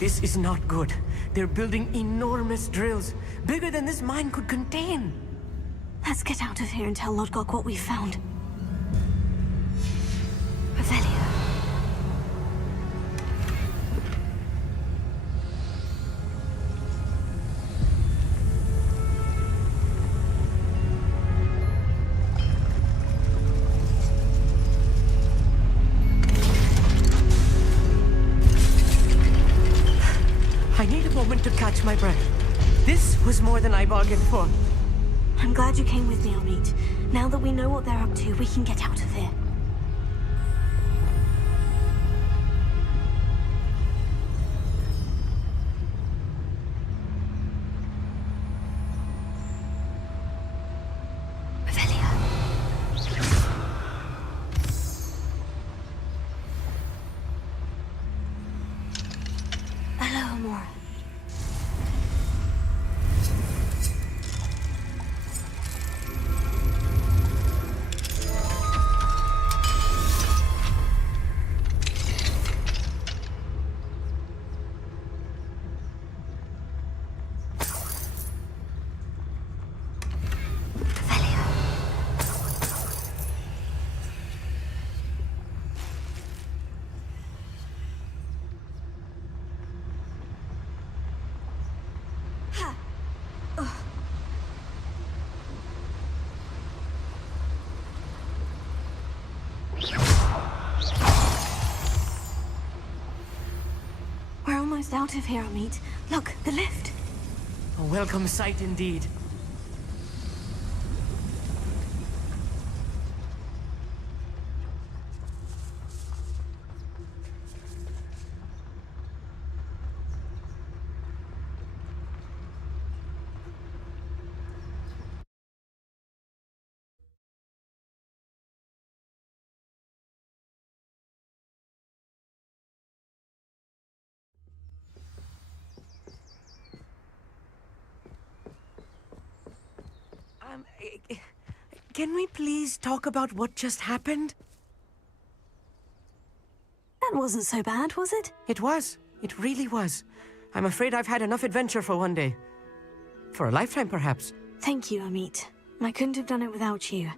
This is not good. They're building enormous drills, bigger than this mine could contain. Let's get out of here and tell Lodgok what we found. Revelio. I need a moment to catch my breath. This was more than I bargained for. I'm glad you came with me, Amit. Now that we know what they're up to, we can get out of here. Hello, Amora. We're almost out of here, Amit. Look, the lift. A welcome sight indeed. Can we please talk about what just happened? That wasn't so bad, was it? It was. It really was. I'm afraid I've had enough adventure for one day. For a lifetime, perhaps. Thank you, Amit. I couldn't have done it without you.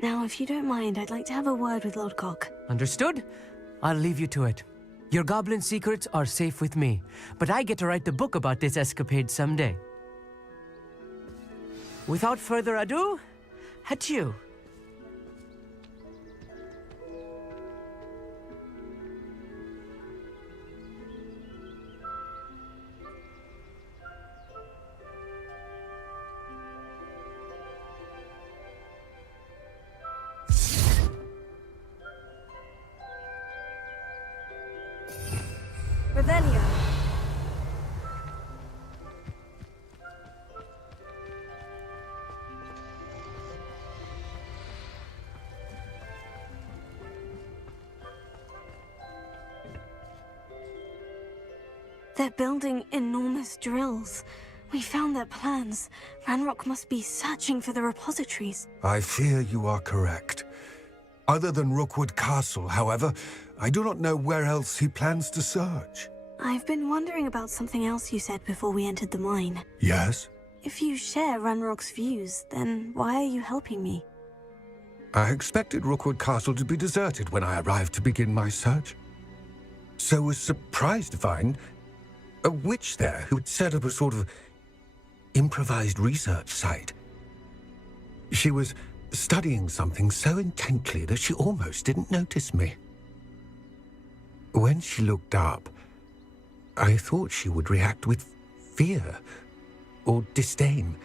Now, if you don't mind, I'd like to have a word with Lodgok. Understood? I'll leave you to it. Your goblin secrets are safe with me, but I get to write the book about this escapade someday. Without further ado, adieu. Revelio. They're building enormous drills. We found their plans. Ranrock must be searching for the repositories. I fear you are correct. Other than Rookwood Castle, however, I do not know where else he plans to search. I've been wondering about something else you said before we entered the mine. Yes? If you share Ranrock's views, then why are you helping me? I expected Rookwood Castle to be deserted when I arrived to begin my search. So was surprised to find a witch there who had set up a sort of improvised research site. She was studying something so intently that she almost didn't notice me. When she looked up, I thought she would react with fear or disdain.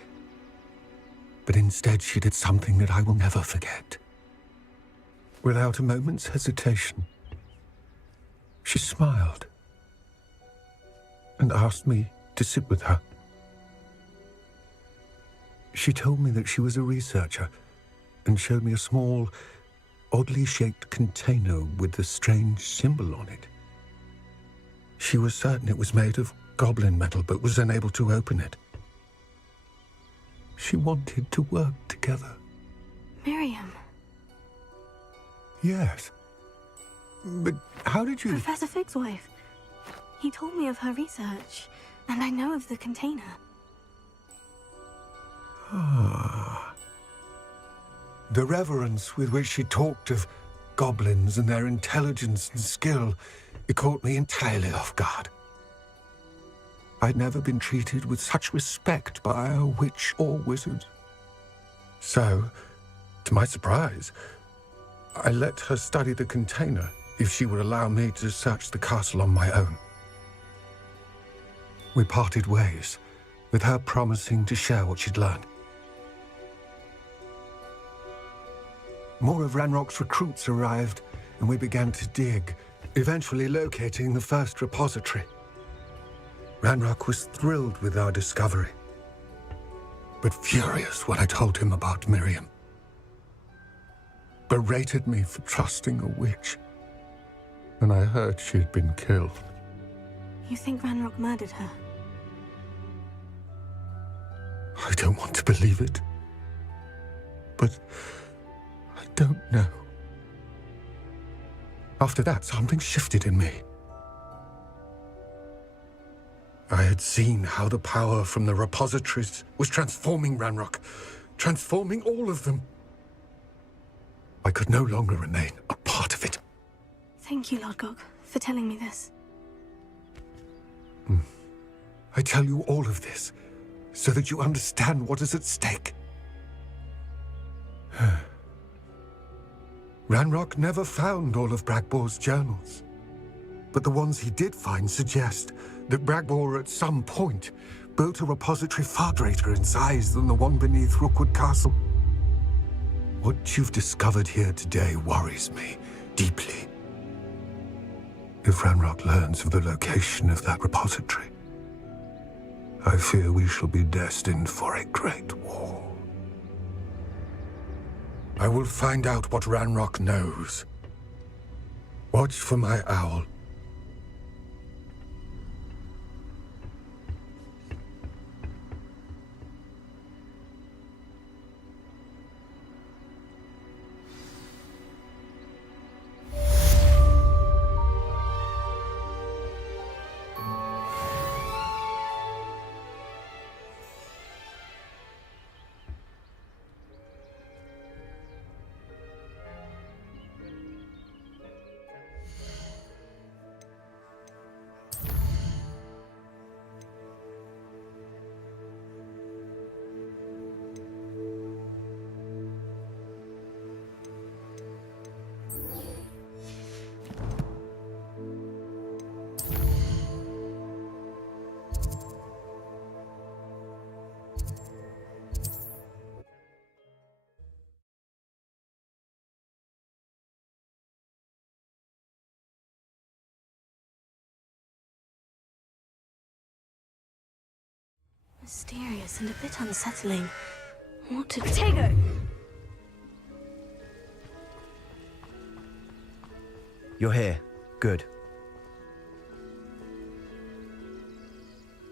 But instead she did something that I will never forget. Without a moment's hesitation, she smiled and asked me to sit with her. She told me that she was a researcher and showed me a small, oddly shaped container with a strange symbol on it. She was certain it was made of goblin metal, but was unable to open it. She wanted to work together. Miriam. Yes. But how did you... Professor Fig's wife. He told me of her research, and I know of the container. The reverence with which she talked of goblins and their intelligence and skill, it caught me entirely off guard. I'd never been treated with such respect by a witch or wizard. So, to my surprise, I let her study the container if she would allow me to search the castle on my own. We parted ways, with her promising to share what she'd learned. More of Ranrock's recruits arrived, and we began to dig, eventually locating the first repository. Ranrock was thrilled with our discovery, but furious when I told him about Miriam. Berated me for trusting a witch, and I heard she'd been killed. You think Ranrock murdered her? I don't want to believe it, but I don't know. After that, something shifted in me. I had seen how the power from the repositories was transforming Ranrock, transforming all of them. I could no longer remain a part of it. Thank you, Lord Gog, for telling me this. I tell you all of this so that you understand what is at stake. Ranrock never found all of Bragbor's journals, but the ones he did find suggest that Bragbor at some point built a repository far greater in size than the one beneath Rookwood Castle. What you've discovered here today worries me deeply. If Ranrock learns of the location of that repository, I fear we shall be destined for a great war. I will find out what Ranrock knows. Watch for my owl. Mysterious and a bit unsettling. What to... Potato! You're here. Good.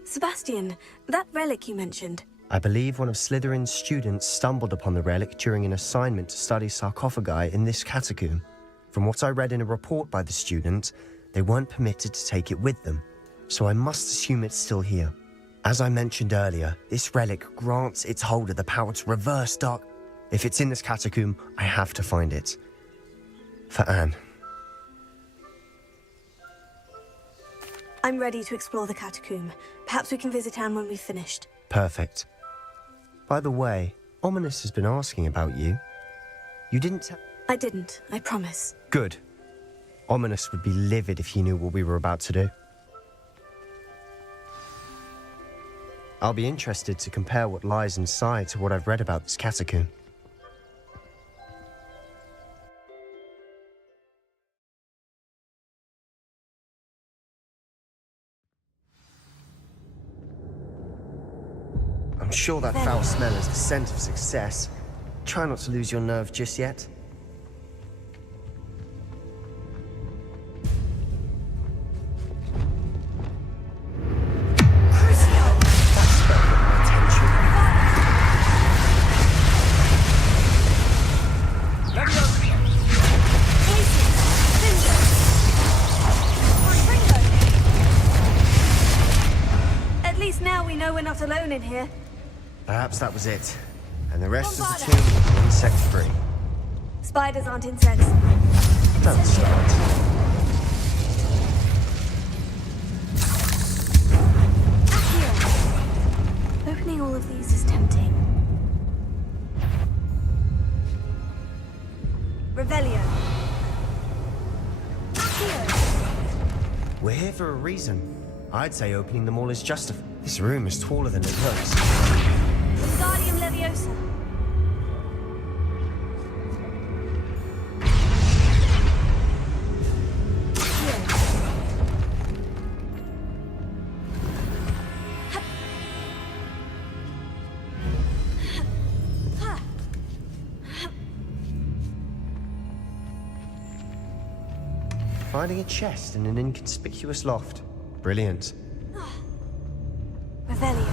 Sebastian, that relic you mentioned. I believe one of Slytherin's students stumbled upon the relic during an assignment to study sarcophagi in this catacomb. From what I read in a report by the student, they weren't permitted to take it with them, so I must assume it's still here. As I mentioned earlier, this relic grants its holder the power to reverse dark... If it's in this catacomb, I have to find it. For Anne. I'm ready to explore the catacomb. Perhaps we can visit Anne when we've finished. Perfect. By the way, Ominous has been asking about you. You didn't tell... I didn't, I promise. Good. Ominous would be livid if he knew what we were about to do. I'll be interested to compare what lies inside to what I've read about this catacomb. I'm sure that foul smell is the scent of success. Try not to lose your nerve just yet. Perhaps that was it. And the rest of the tomb insect-free. Spiders aren't insects. Don't start. Accio. Opening all of these is tempting. Revelio. Accio. We're here for a reason. I'd say opening them all is justified. This room is taller than it looks. Wingardium Leviosa. Finding a chest in an inconspicuous loft. Brilliant. Revelio.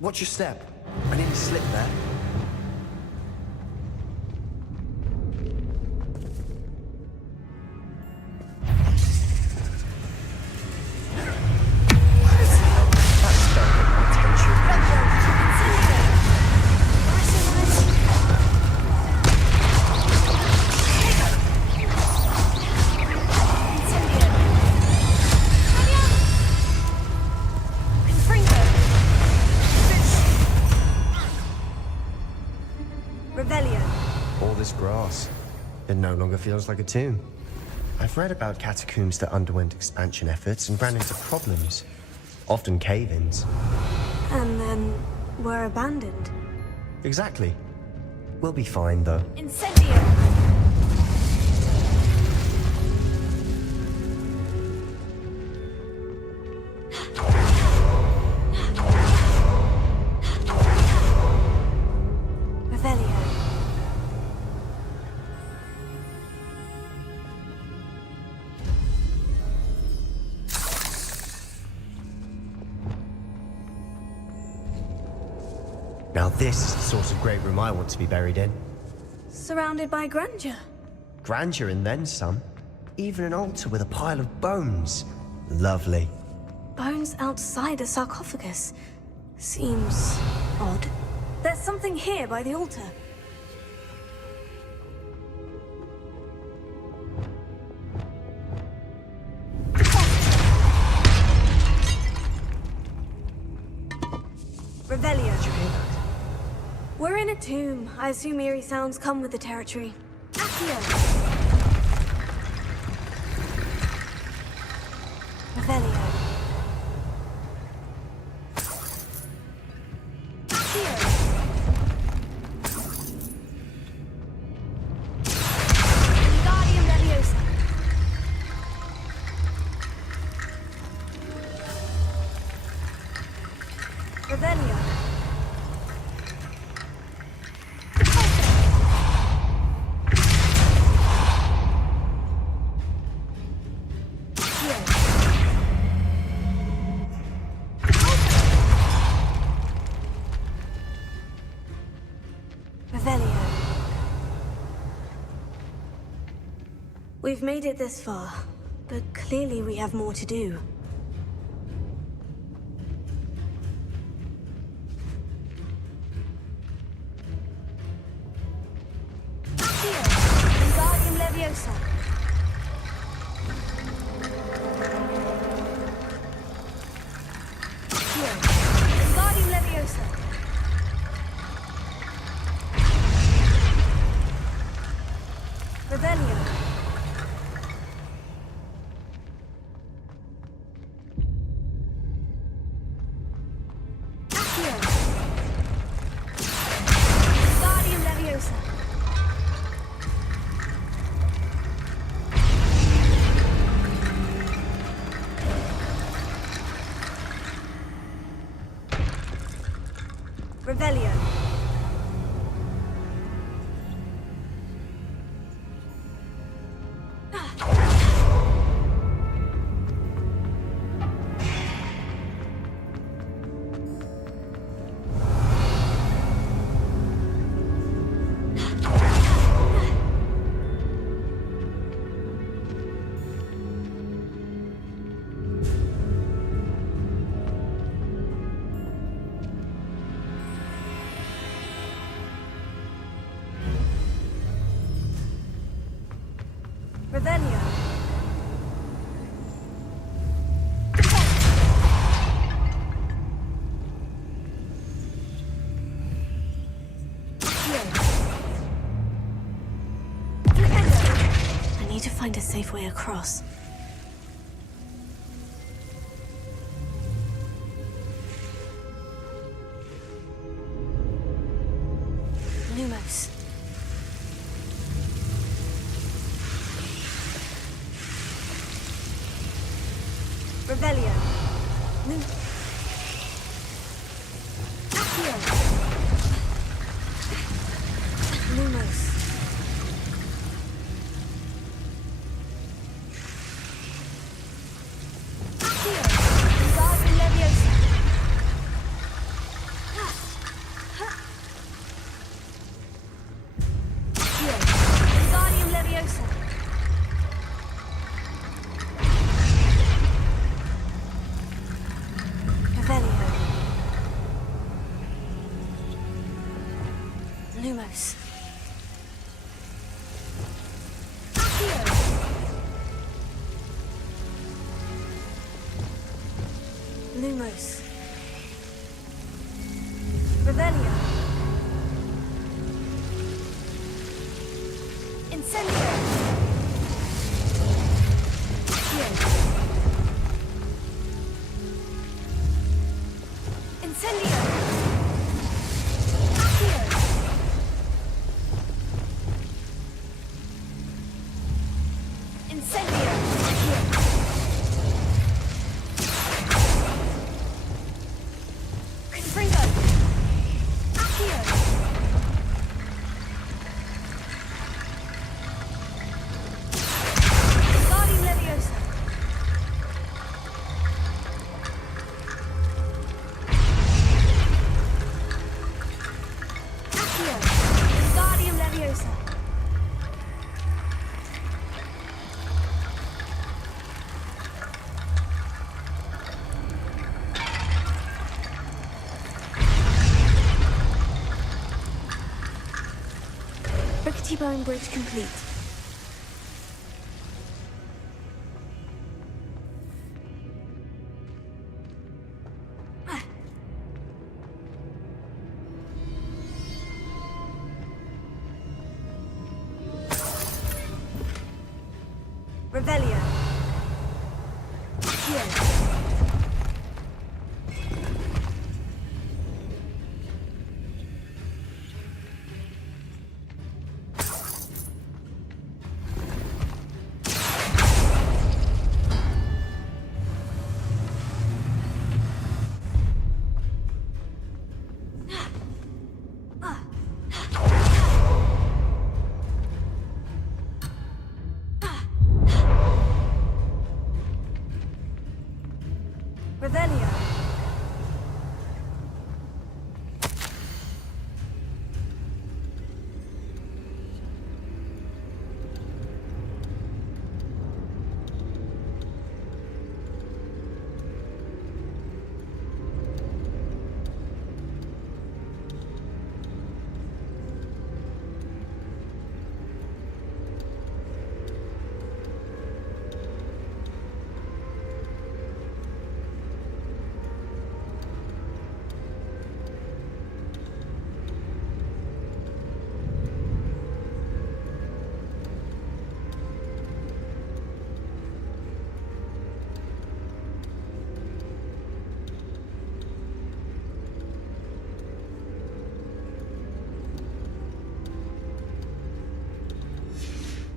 Watch your step. I nearly slipped there. It no longer feels like a tomb. I've read about catacombs that underwent expansion efforts and ran into problems, often cave-ins. And then were abandoned. Exactly. We'll be fine, though. Incendio! Now this is the sort of great room I want to be buried in. Surrounded by grandeur. Grandeur and then some. Even an altar with a pile of bones. Lovely. Bones outside a sarcophagus. Seems odd. There's something here by the altar. Revelio. Did you hear that? We're in a tomb. I assume eerie sounds come with the territory. Accio. Revelio. Accio. Wingardium Leviosa. Revelio. We've made it this far, but clearly we have more to do. Leviosa. Wingardium Leviosa. Revelio. Accio. Wingardium Leviosa. Revelio. Revelio. I need to find a safe way across. Lumos. Revelio. Accio. Lumos. Accio. Wingardium Leviosa. Accio. Wingardium Leviosa. Revelio. Lumos. Accio. Lumos. Revelio. Incendio. Accio. Incendio. Accio. Incendio. Accio. Confringo. Accio. Wingardium Leviosa. Accio. Wingardium Leviosa. Rickety Bone Bridge complete. Revelio. Accio.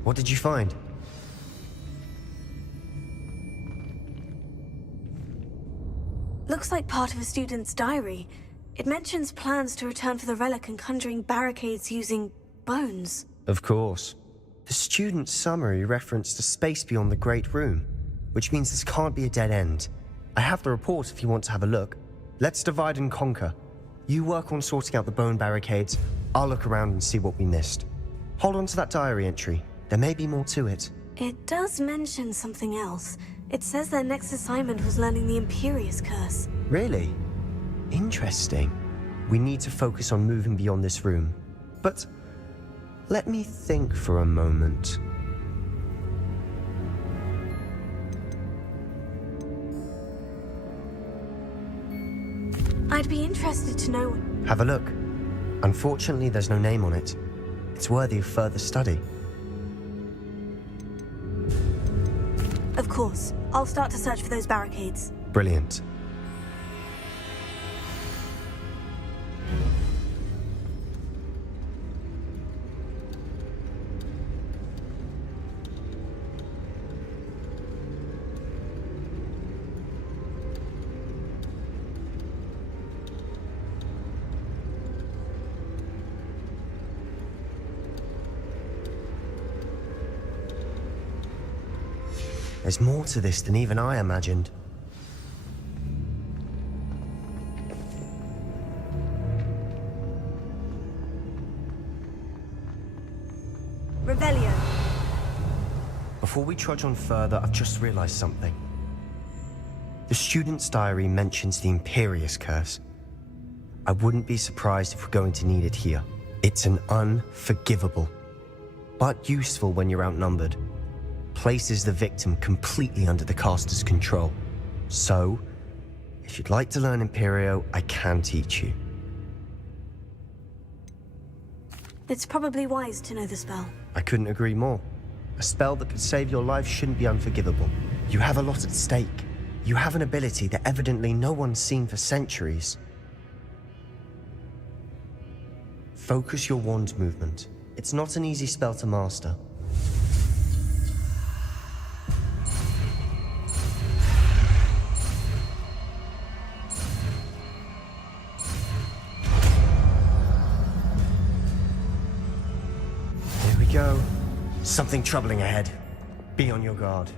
What did you find? Looks like part of a student's diary. It mentions plans to return for the relic and conjuring barricades using bones. Of course. The student's summary referenced a space beyond the Great Room, which means this can't be a dead end. I have the report if you want to have a look. Let's divide and conquer. You work on sorting out the bone barricades. I'll look around and see what we missed. Hold on to that diary entry. There may be more to it. It does mention something else. It says their next assignment was learning the Imperious Curse. Really? Interesting. We need to focus on moving beyond this room. But let me think for a moment. I'd be interested to know... Have a look. Unfortunately, there's no name on it. It's worthy of further study. Of course. I'll start to search for those barricades. Brilliant. There's more to this than even I imagined. Revelio. Before we trudge on further, I've just realized something. The student's diary mentions the Imperious Curse. I wouldn't be surprised if we're going to need it here. It's an unforgivable, but useful when you're outnumbered. Places the victim completely under the caster's control. So, if you'd like to learn Imperio, I can teach you. It's probably wise to know the spell. I couldn't agree more. A spell that could save your life shouldn't be unforgivable. You have a lot at stake. You have an ability that evidently no one's seen for centuries. Focus your wand movement. It's not an easy spell to master. Go. Something troubling ahead. Be on your guard.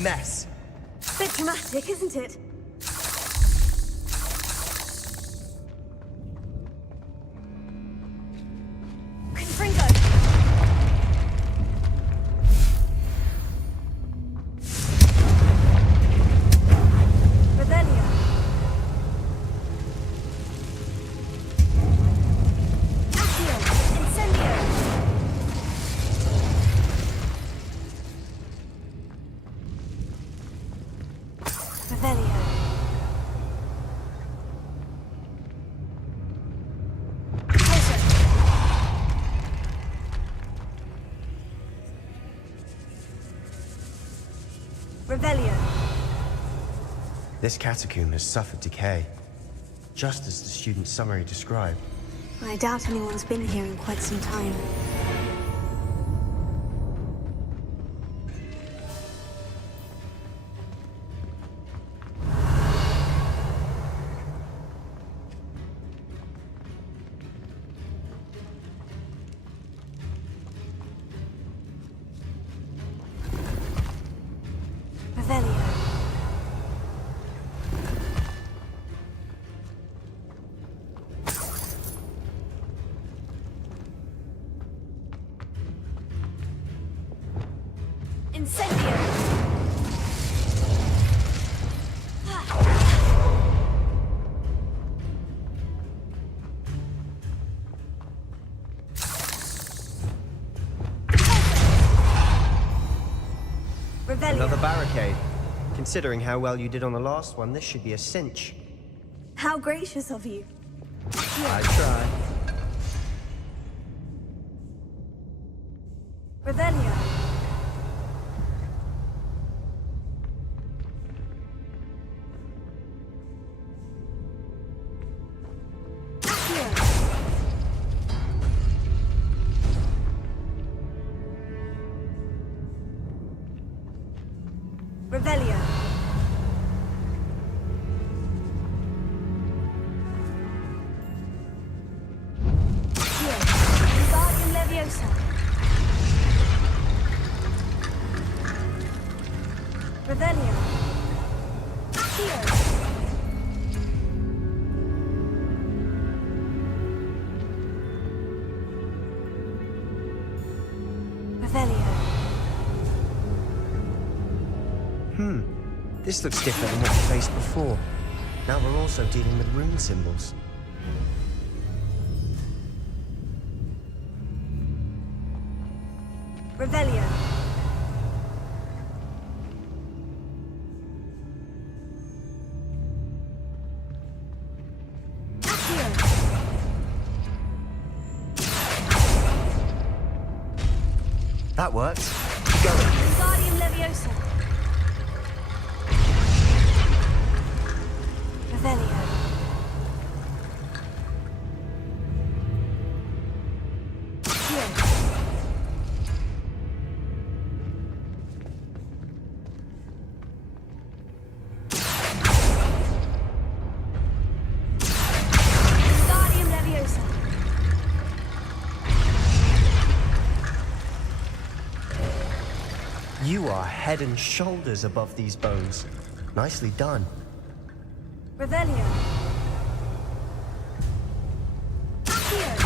Mess. Bit dramatic, isn't it? Confringo! Revelio! Accio! Incendio! Revelio. This catacomb has suffered decay, just as the student's summary described. I doubt anyone's been here in quite some time. Revelio. Incendio. Revelio. Another barricade. Considering how well you did on the last one, this should be a cinch. How gracious of you. I try. Revelio. Revelio. Here. Wingardium Leviosa. Revelio. Here. Revelio. This looks different than what we faced before. Now we're also dealing with rune symbols. Revelio. Here. That worked. Keep going. Wingardium Leviosa. Revelio. Here. Wingardium Leviosa. You are head and shoulders above these bones. Nicely done. Revelio. Here.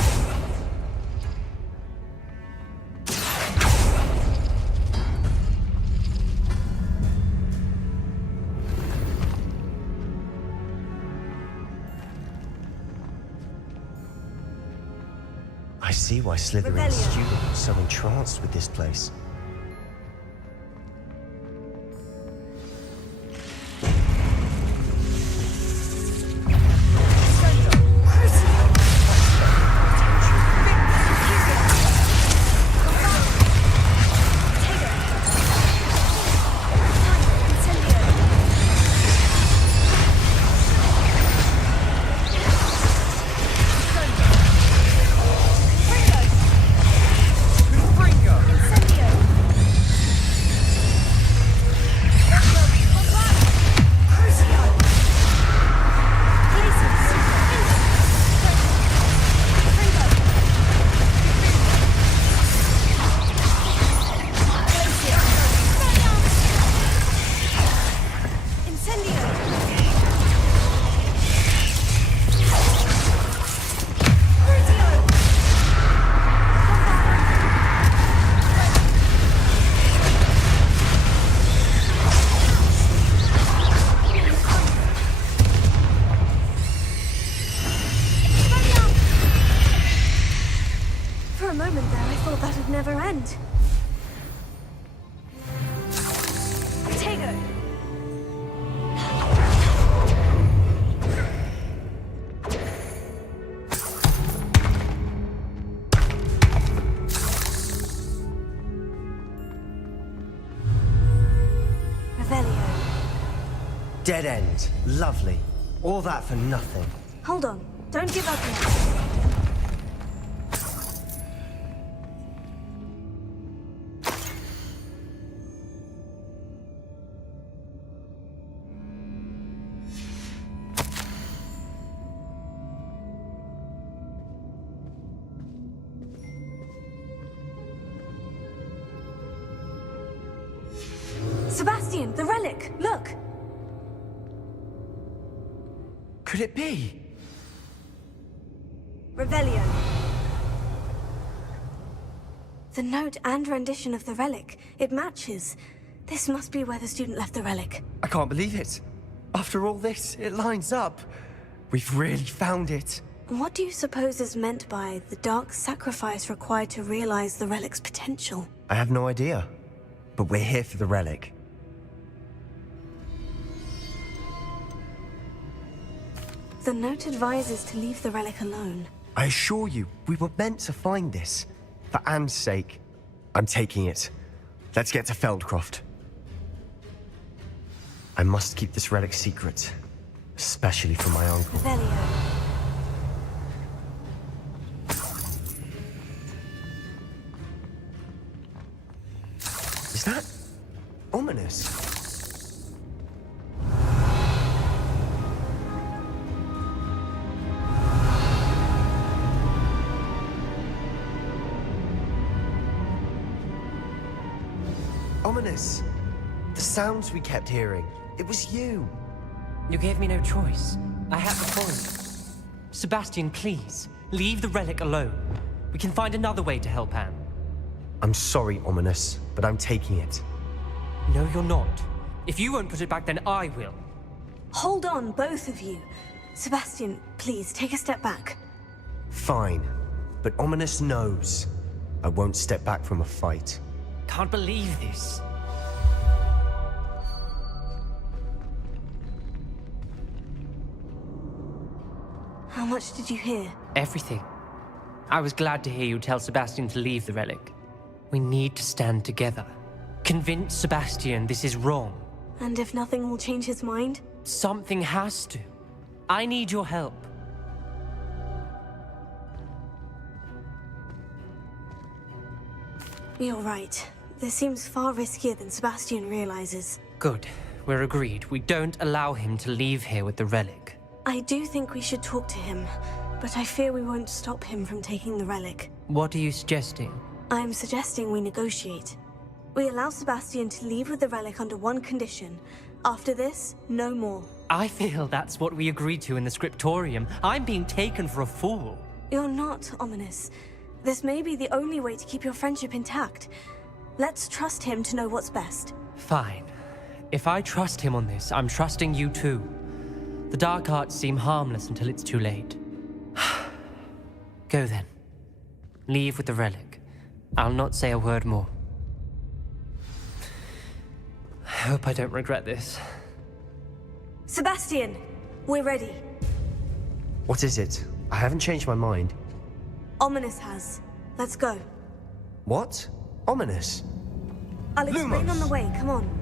I see why Slytherin's Revelio. student was so entranced with this place. Incendio. Dead end. Lovely. All that for nothing. Hold on. Don't give up yet. Sebastian, the relic! Look! Could it be? Revelio. The note and rendition of the relic. It matches. This must be where the student left the relic. I can't believe it. After all this, it lines up. We've really found it. What do you suppose is meant by the dark sacrifice required to realize the relic's potential? I have no idea. But we're here for the relic. The note advises to leave the relic alone. I assure you, we were meant to find this. For Anne's sake. I'm taking it. Let's get to Feldcroft. I must keep this relic secret. Especially from my uncle. Revelio. Is that ominous? Ominous. The sounds we kept hearing. It was you. You gave me no choice. I had to follow. Sebastian, please, leave the relic alone. We can find another way to help Anne. I'm sorry, Ominous, but I'm taking it. No, you're not. If you won't put it back, then I will. Hold on, both of you. Sebastian, please, take a step back. Fine. But Ominous knows. I won't step back from a fight. Can't believe this. How much did you hear? Everything. I was glad to hear you tell Sebastian to leave the relic. We need to stand together. Convince Sebastian this is wrong. And if nothing will change his mind? Something has to. I need your help. You're right. This seems far riskier than Sebastian realizes. Good. We're agreed. We don't allow him to leave here with the relic. I do think we should talk to him, but I fear we won't stop him from taking the relic. What are you suggesting? I'm suggesting we negotiate. We allow Sebastian to leave with the relic under one condition. After this, no more. I feel that's what we agreed to in the scriptorium. I'm being taken for a fool. You're not, Ominous. This may be the only way to keep your friendship intact. Let's trust him to know what's best. Fine. If I trust him on this, I'm trusting you too. The dark arts seem harmless until it's too late. Go then. Leave with the relic. I'll not say a word more. I hope I don't regret this. Sebastian, we're ready. What is it? I haven't changed my mind. Ominous has. Let's go. What? Ominous? I'll explain on the way, come on.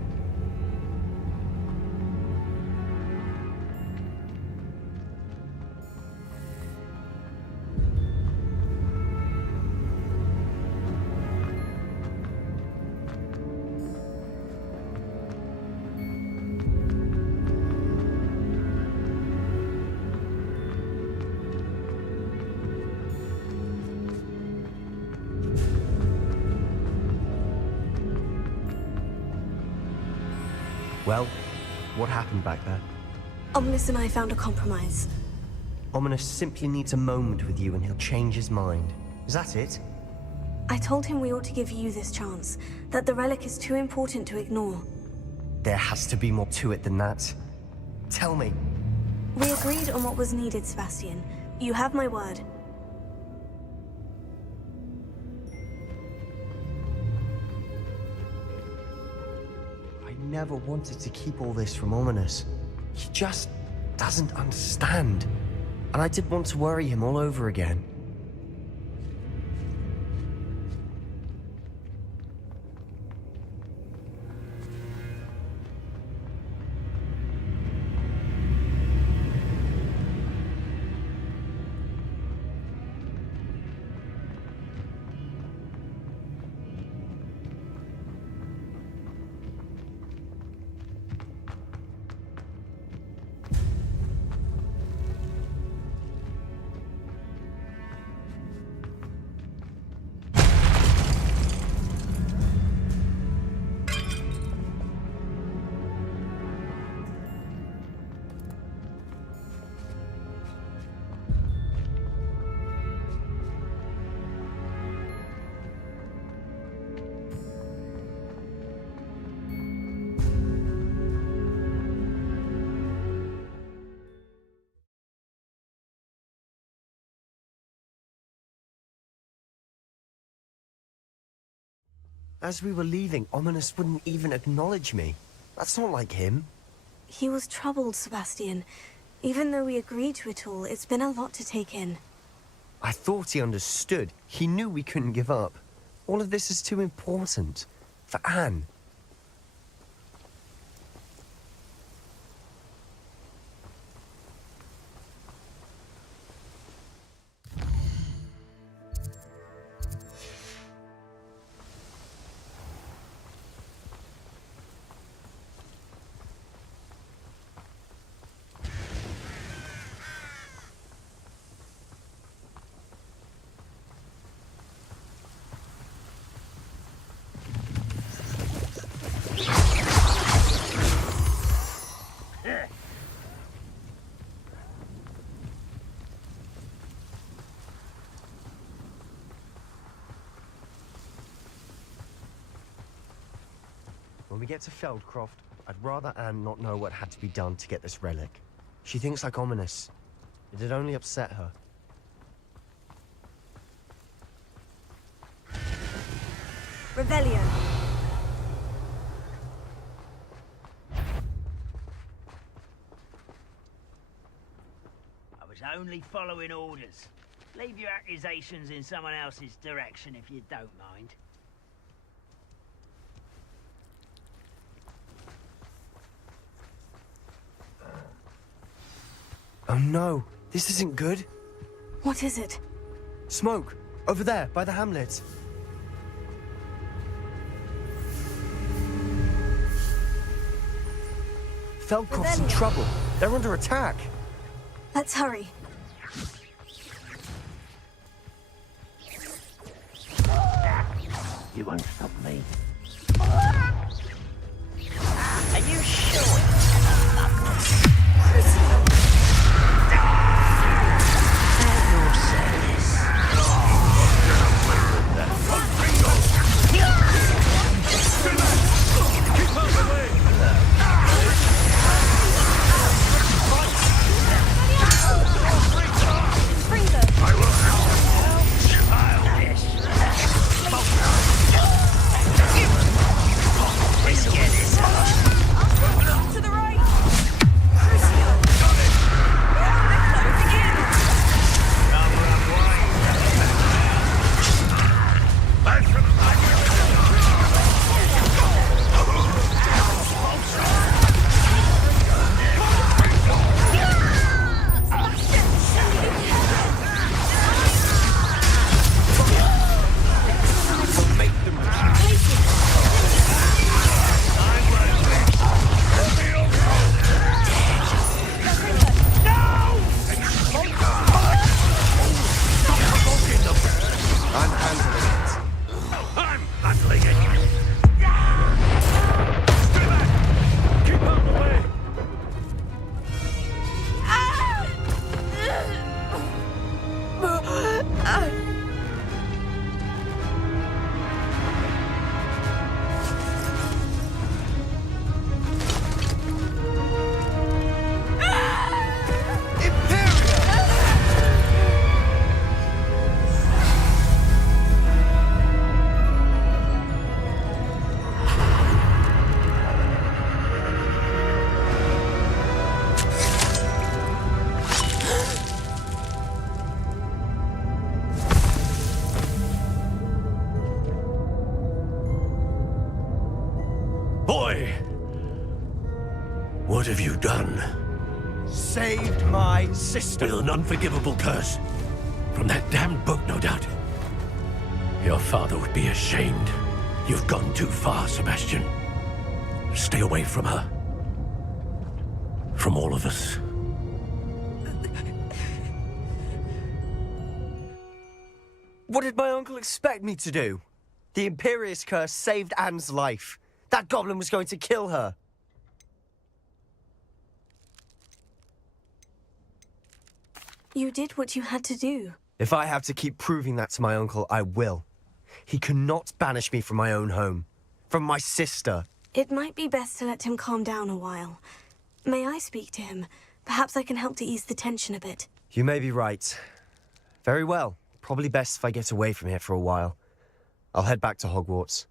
Well, what happened back there? Ominous and I found a compromise. Ominous simply needs a moment with you and he'll change his mind. Is that it? I told him we ought to give you this chance, that the relic is too important to ignore. There has to be more to it than that. Tell me. We agreed on what was needed, Sebastian. You have my word. I never wanted to keep all this from Ominous. He just doesn't understand. And I didn't want to worry him all over again. As we were leaving, Ominous wouldn't even acknowledge me. That's not like him. He was troubled, Sebastian. Even though we agreed to it all, it's been a lot to take in. I thought he understood. He knew we couldn't give up. All of this is too important. For Anne. When we get to Feldcroft, I'd rather Anne not know what had to be done to get this relic. She thinks like Ominous. It'd only upset her. Revelio. I was only following orders. Leave your accusations in someone else's direction if you don't mind. Oh no, this isn't good. What is it? Smoke! Over there, by the hamlet. Feldcroft's in trouble. They're under attack. Let's hurry. You won't stop me. Are you sure? What have you done? Saved my sister. With an unforgivable curse. From that damned book, no doubt. Your father would be ashamed. You've gone too far, Sebastian. Stay away from her. From all of us. What did my uncle expect me to do? The Imperious curse saved Anne's life. That goblin was going to kill her. You did what you had to do. If I have to keep proving that to my uncle, I will. He cannot banish me from my own home. From my sister. It might be best to let him calm down a while. May I speak to him? Perhaps I can help to ease the tension a bit. You may be right. Very well. Probably best if I get away from here for a while. I'll head back to Hogwarts.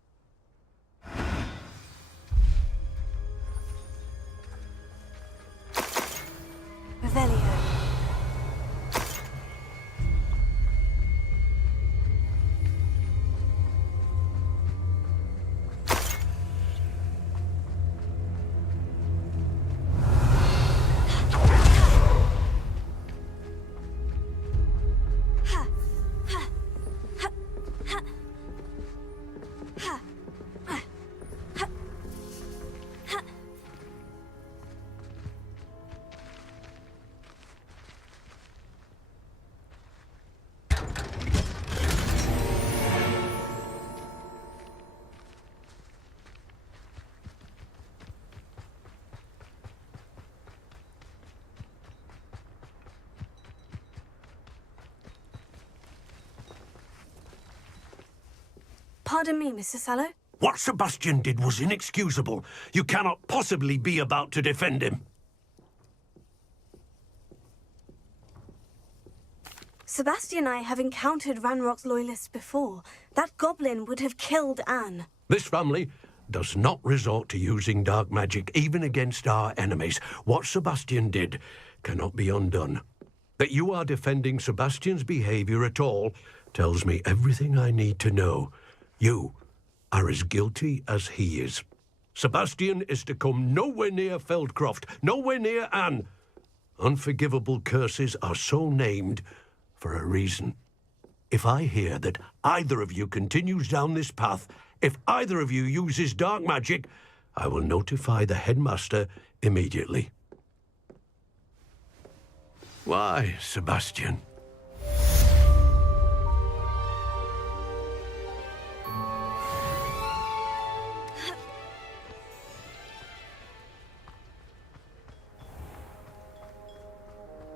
Pardon me, Mr. Sallow. What Sebastian did was inexcusable. You cannot possibly be about to defend him. Sebastian and I have encountered Ranrock's loyalists before. That goblin would have killed Anne. This family does not resort to using dark magic, even against our enemies. What Sebastian did cannot be undone. That you are defending Sebastian's behavior at all tells me everything I need to know. You are as guilty as he is. Sebastian is to come nowhere near Feldcroft, nowhere near Anne. Unforgivable curses are so named for a reason. If I hear that either of you continues down this path, if either of you uses dark magic, I will notify the headmaster immediately. Why, Sebastian?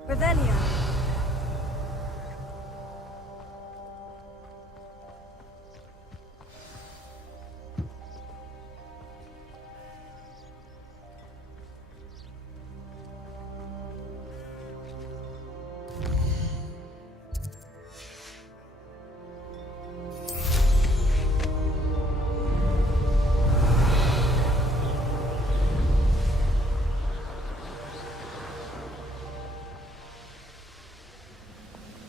Revelio.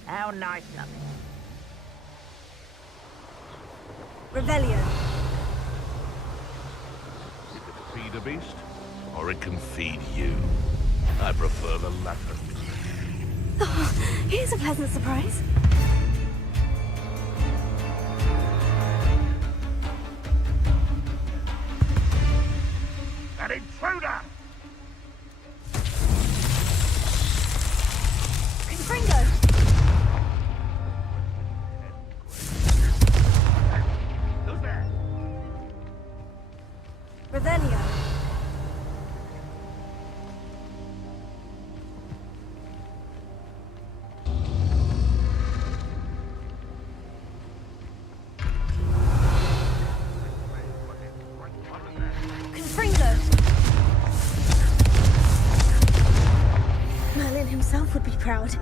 How nice of it. Revelio. It can feed a beast, or it can feed you. I prefer the latter. Oh, here's a pleasant surprise. An intruder! Confringo! Who's there? Revelio. Confringo. Merlin himself would be proud.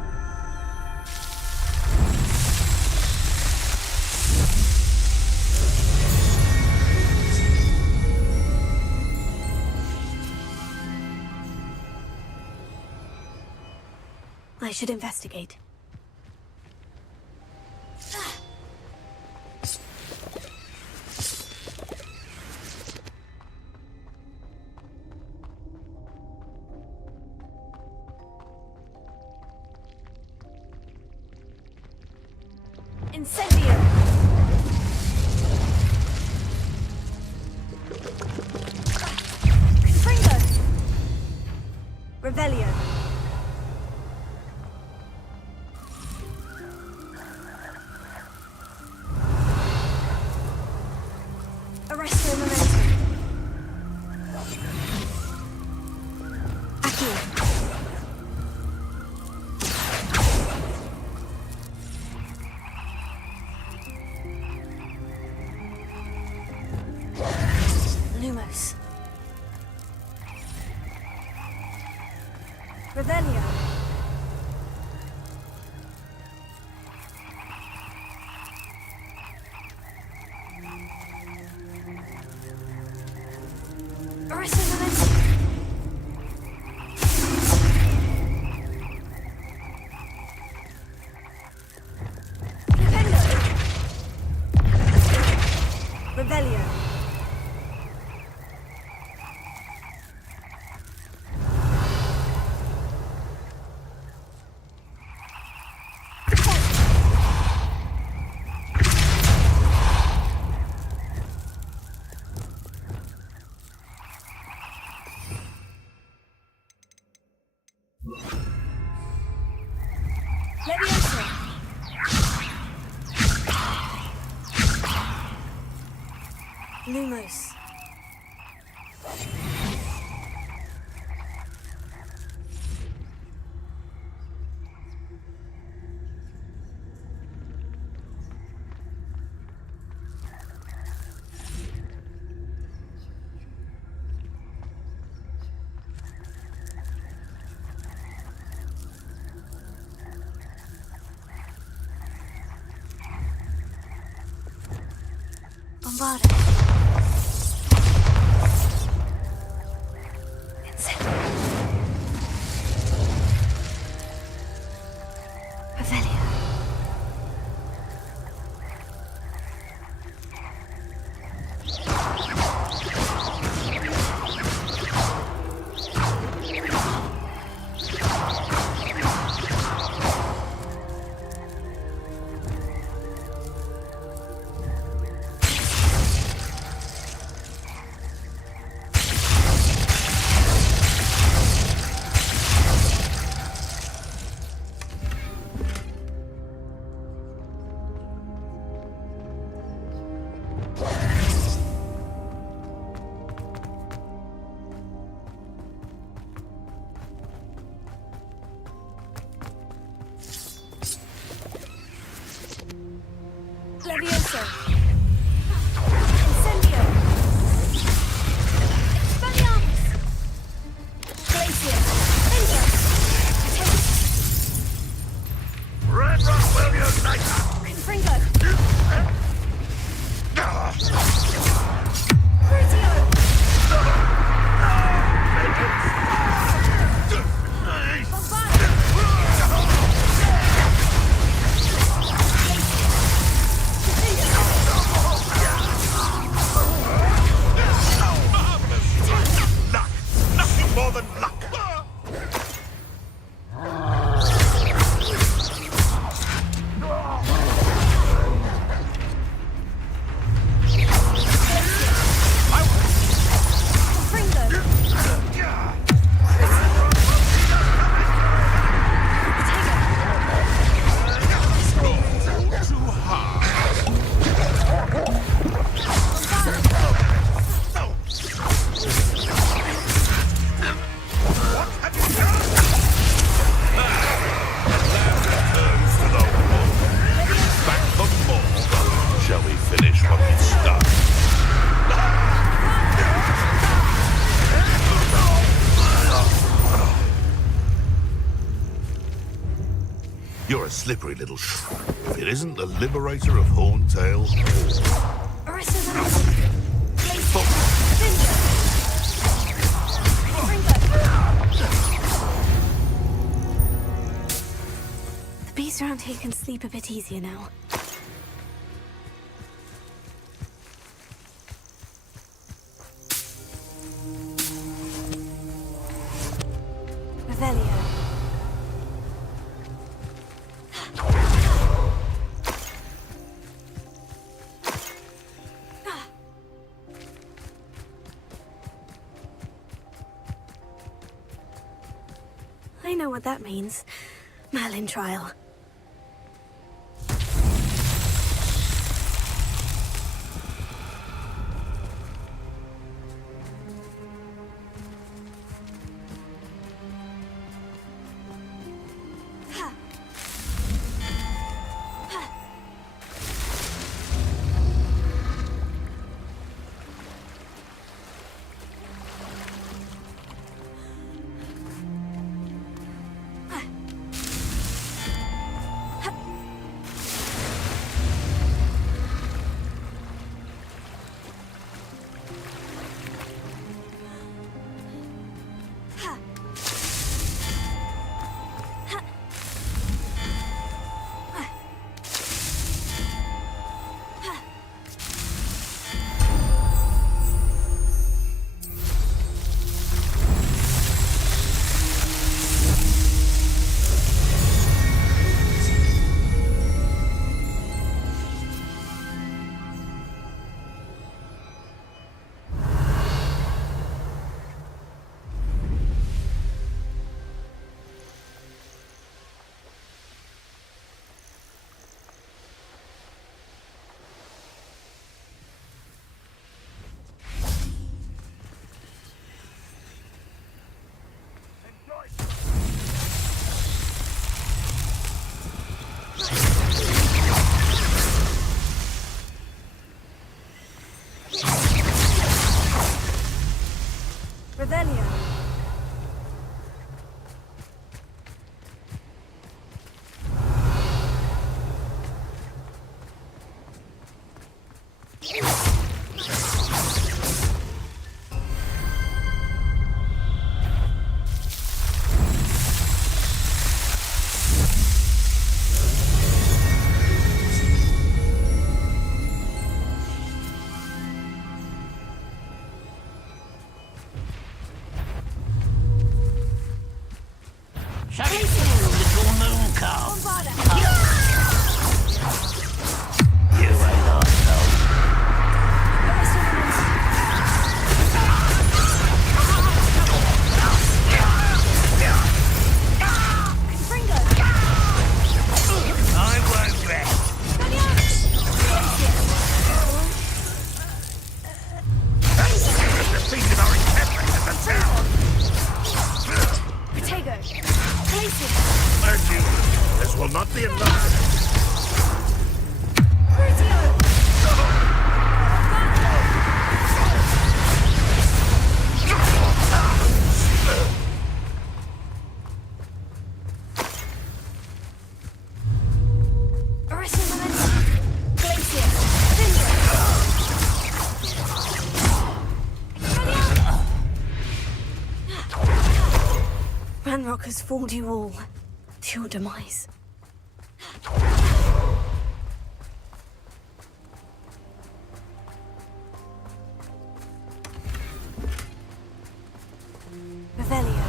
I should investigate. Incendio! Confringo! Revelio. Arresto momentum. Accio. Lumos. Revelio. Arresto momentum. Defendo. Revelio. Leviosa. Lumos. Avada. Revelio. Levioso. Incendio. Expelliarmus. Glacier. India. Red Rock will unite! Confringo. Crucio. Luck! Nothing more than luck! Shall we finish what we started? You're a slippery little shrew. If it isn't the liberator of Horntail. The beasts around here can sleep a bit easier now. Revelio. I know what that means. Merlin trial. So you little moon calf. You ain't ourselves. I won't rest. Defeated our encampment at the town. Protego, Glacier. Adieu. This will not be enough. Ranrock has fooled you all to your demise. Revelio.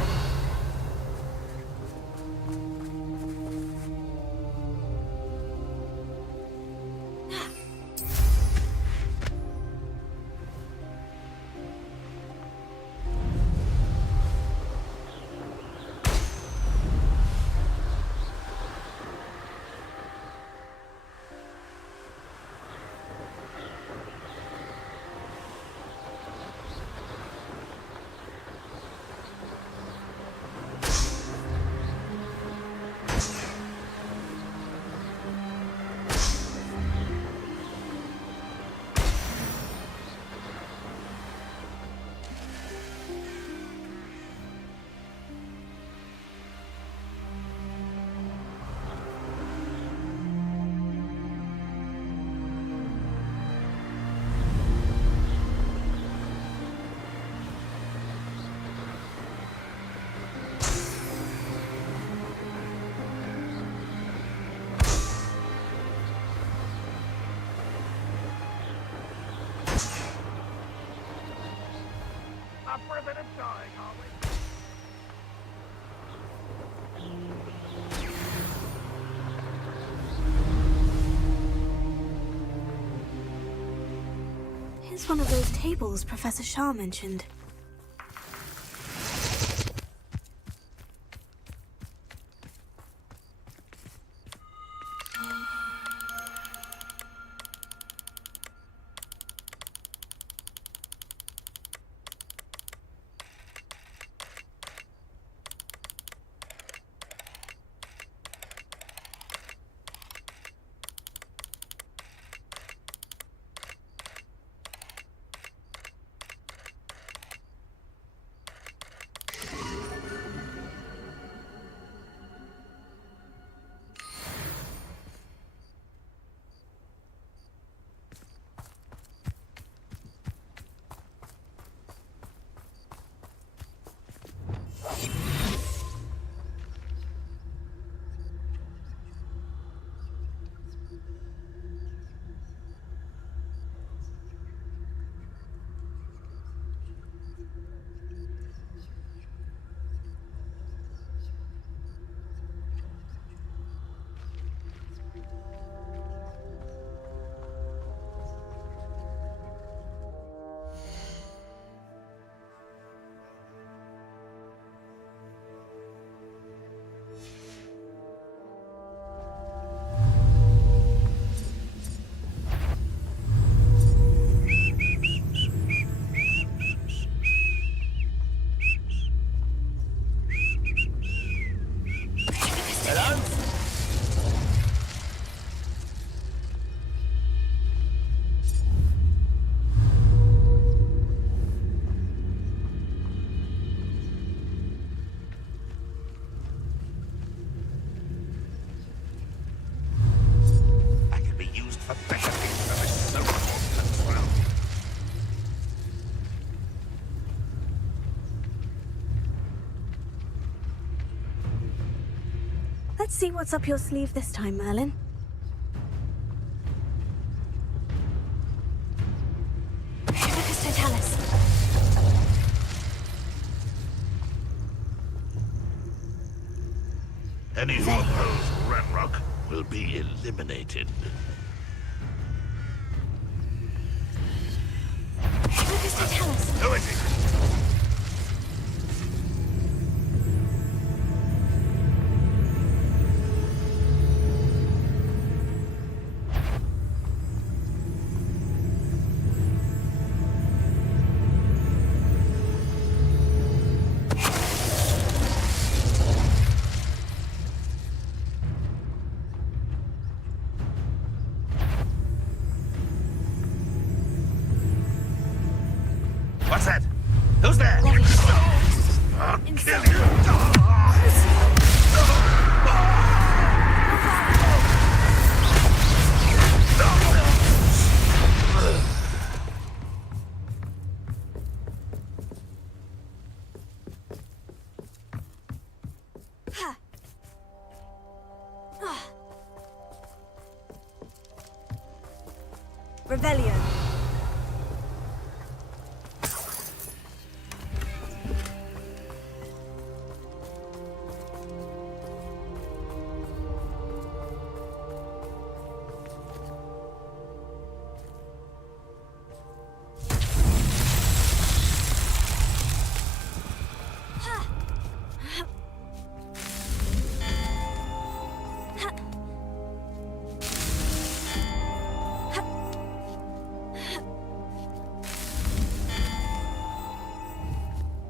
Up for a bit of dying, are we? Here's one of those tables Professor Shah mentioned. Let's see what's up your sleeve this time, Merlin. Focus Totalis. Any who oppose Ranrock will be eliminated. What does he tell us? Who is he? What's that? Who's there? I'll kill you! Rebellion.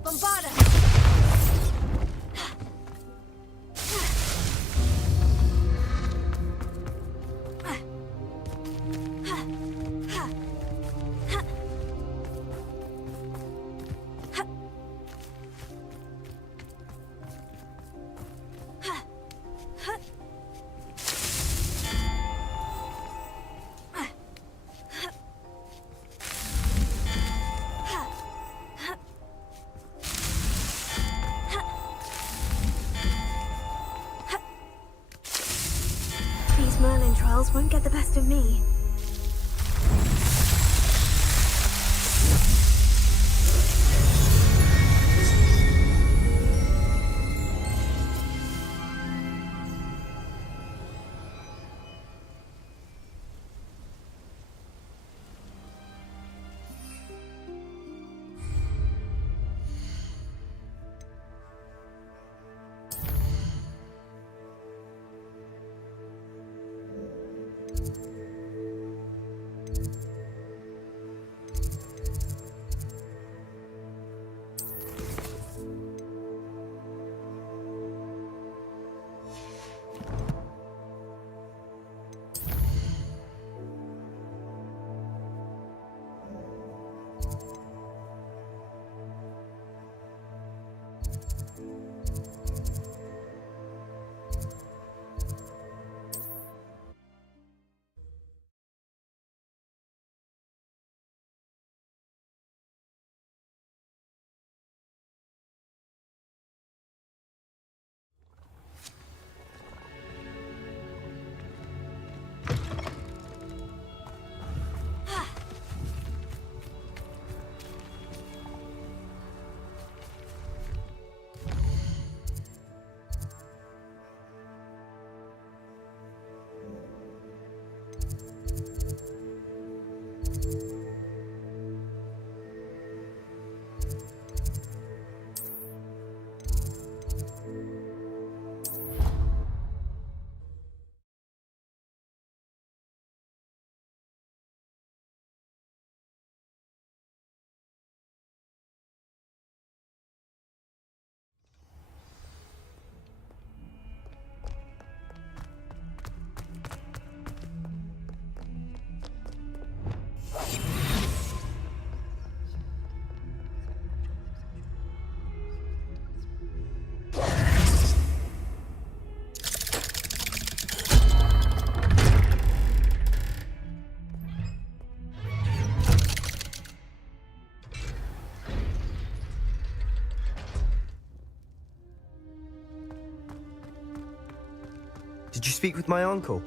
Bombarda! These Merlin trials won't get the best of me. Did you speak with my uncle?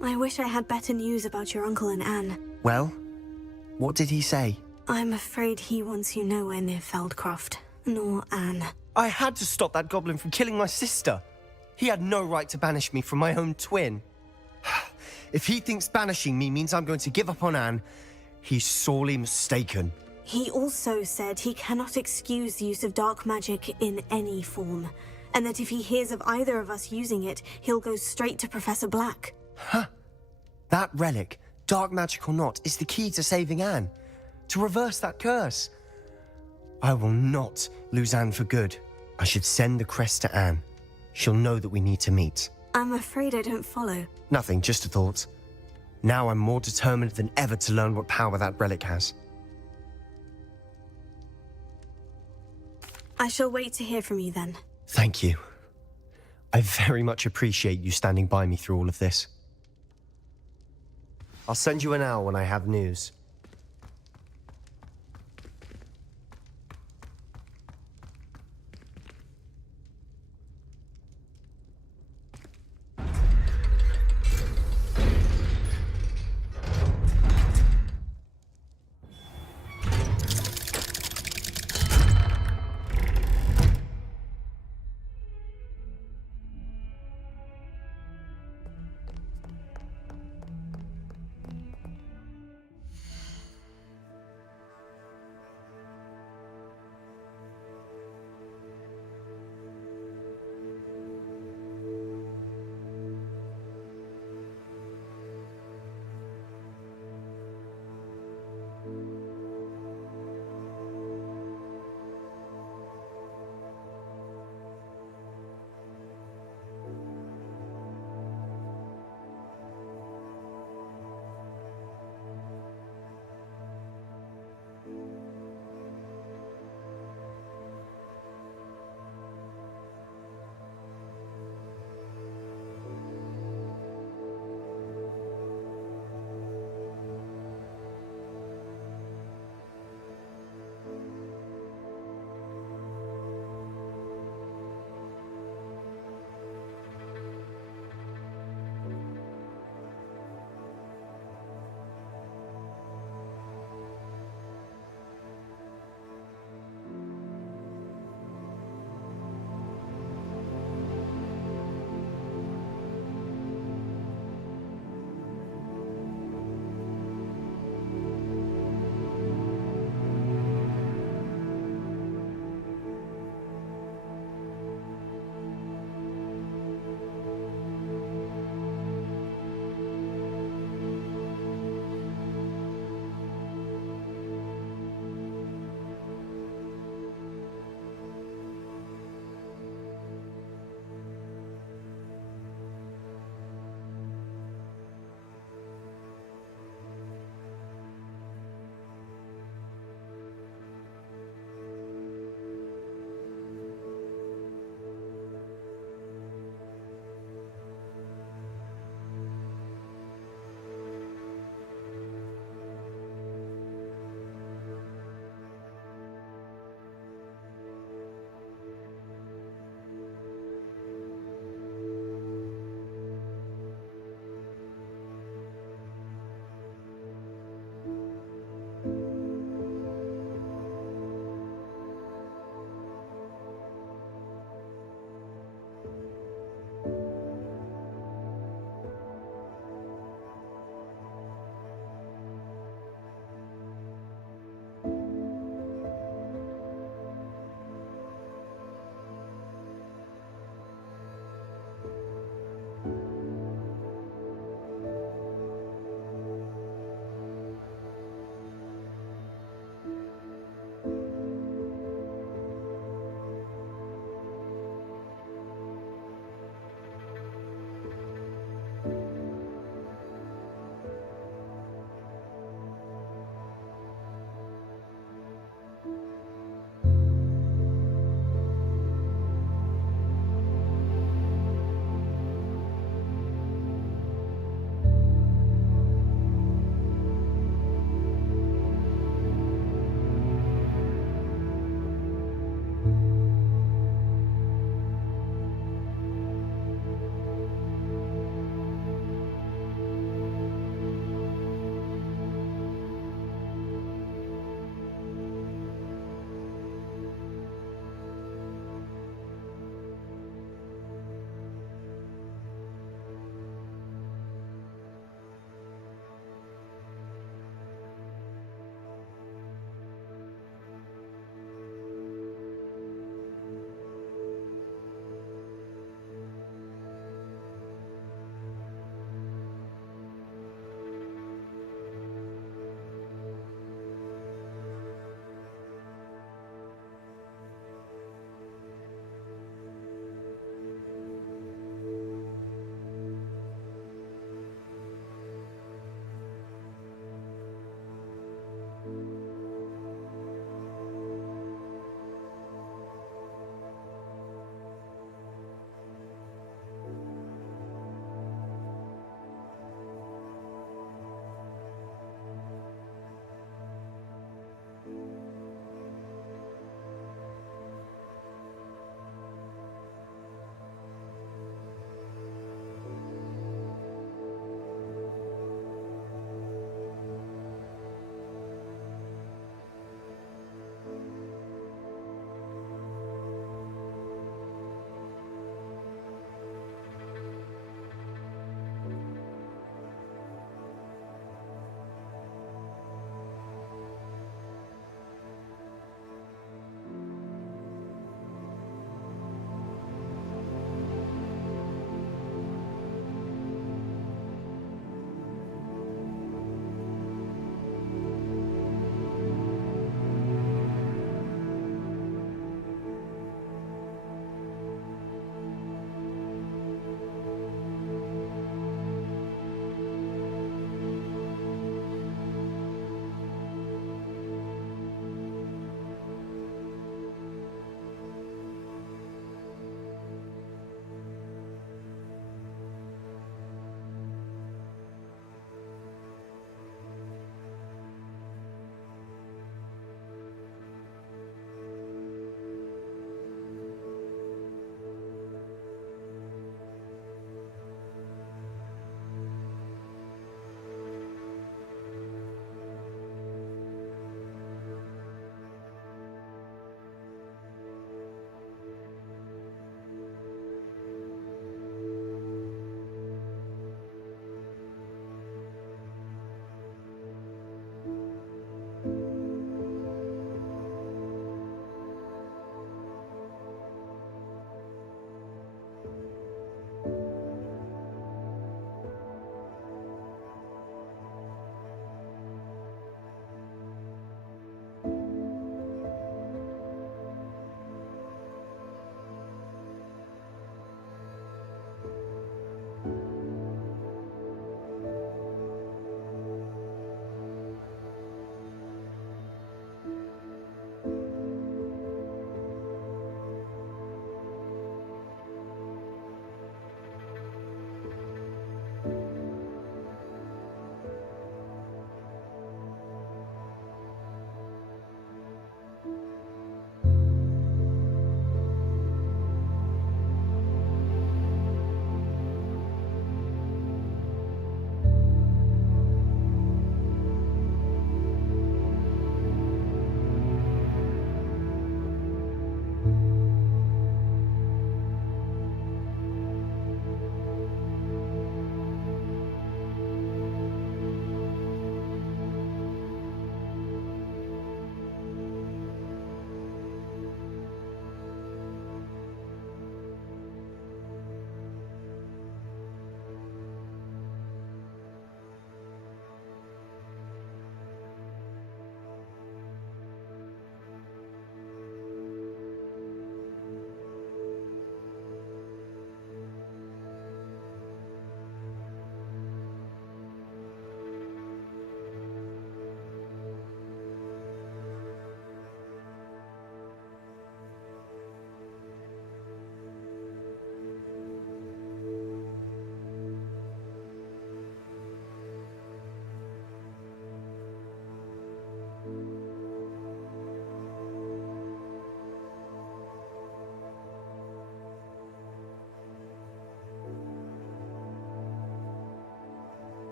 I wish I had better news about your uncle and Anne. Well, what did he say? I'm afraid he wants you nowhere near Feldcroft, nor Anne. I had to stop that goblin from killing my sister. He had no right to banish me from my own twin. If he thinks banishing me means I'm going to give up on Anne, he's sorely mistaken. He also said he cannot excuse the use of dark magic in any form, and that if he hears of either of us using it, he'll go straight to Professor Black. Huh? That relic, dark magic or not, is the key to saving Anne. To reverse that curse. I will not lose Anne for good. I should send the crest to Anne. She'll know that we need to meet. I'm afraid I don't follow. Nothing, just a thought. Now I'm more determined than ever to learn what power that relic has. I shall wait to hear from you then. Thank you. I very much appreciate you standing by me through all of this. I'll send you an owl when I have news.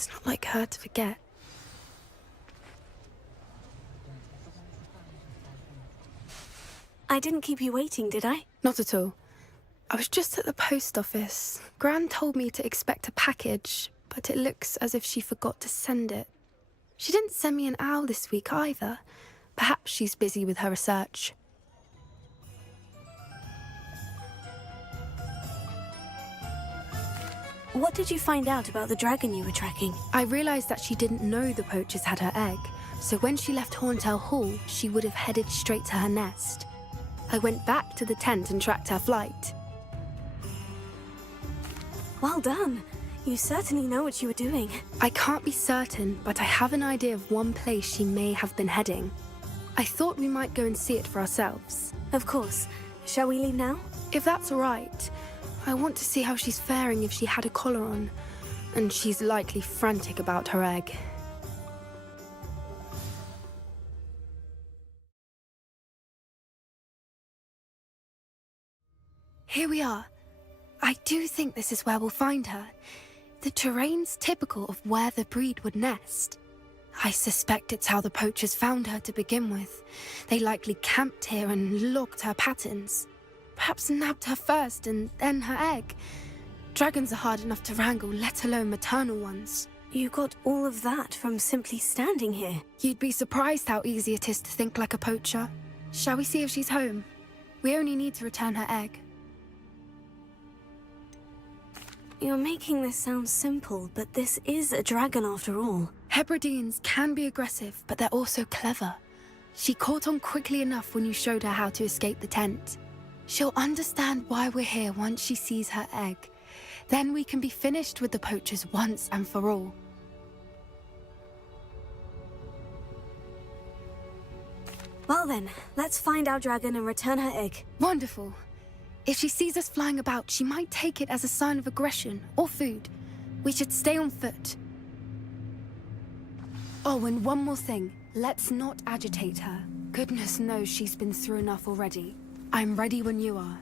It's not like her to forget. I didn't keep you waiting, did I? Not at all. I was just at the post office. Gran told me to expect a package, but it looks as if she forgot to send it. She didn't send me an owl this week either. Perhaps she's busy with her research. What did you find out about the dragon you were tracking? I realized that she didn't know the poachers had her egg, so when she left Horntail Hall, she would have headed straight to her nest. I went back to the tent and tracked her flight. Well done. You certainly know what you were doing. I can't be certain, but I have an idea of one place she may have been heading. I thought we might go and see it for ourselves. Of course. Shall we leave now? If that's all right. I want to see how she's faring if she had a collar on. And she's likely frantic about her egg. Here we are. I do think this is where we'll find her. The terrain's typical of where the breed would nest. I suspect it's how the poachers found her to begin with. They likely camped here and logged her patterns. Perhaps nabbed her first and then her egg. Dragons are hard enough to wrangle, let alone maternal ones. You got all of that from simply standing here. You'd be surprised how easy it is to think like a poacher. Shall we see if she's home? We only need to return her egg. You're making this sound simple, but this is a dragon after all. Hebrideans can be aggressive, but they're also clever. She caught on quickly enough when you showed her how to escape the tent. She'll understand why we're here once she sees her egg. Then we can be finished with the poachers once and for all. Well then, let's find our dragon and return her egg. Wonderful. If she sees us flying about, she might take it as a sign of aggression or food. We should stay on foot. Oh, and one more thing. Let's not agitate her. Goodness knows she's been through enough already. I'm ready when you are.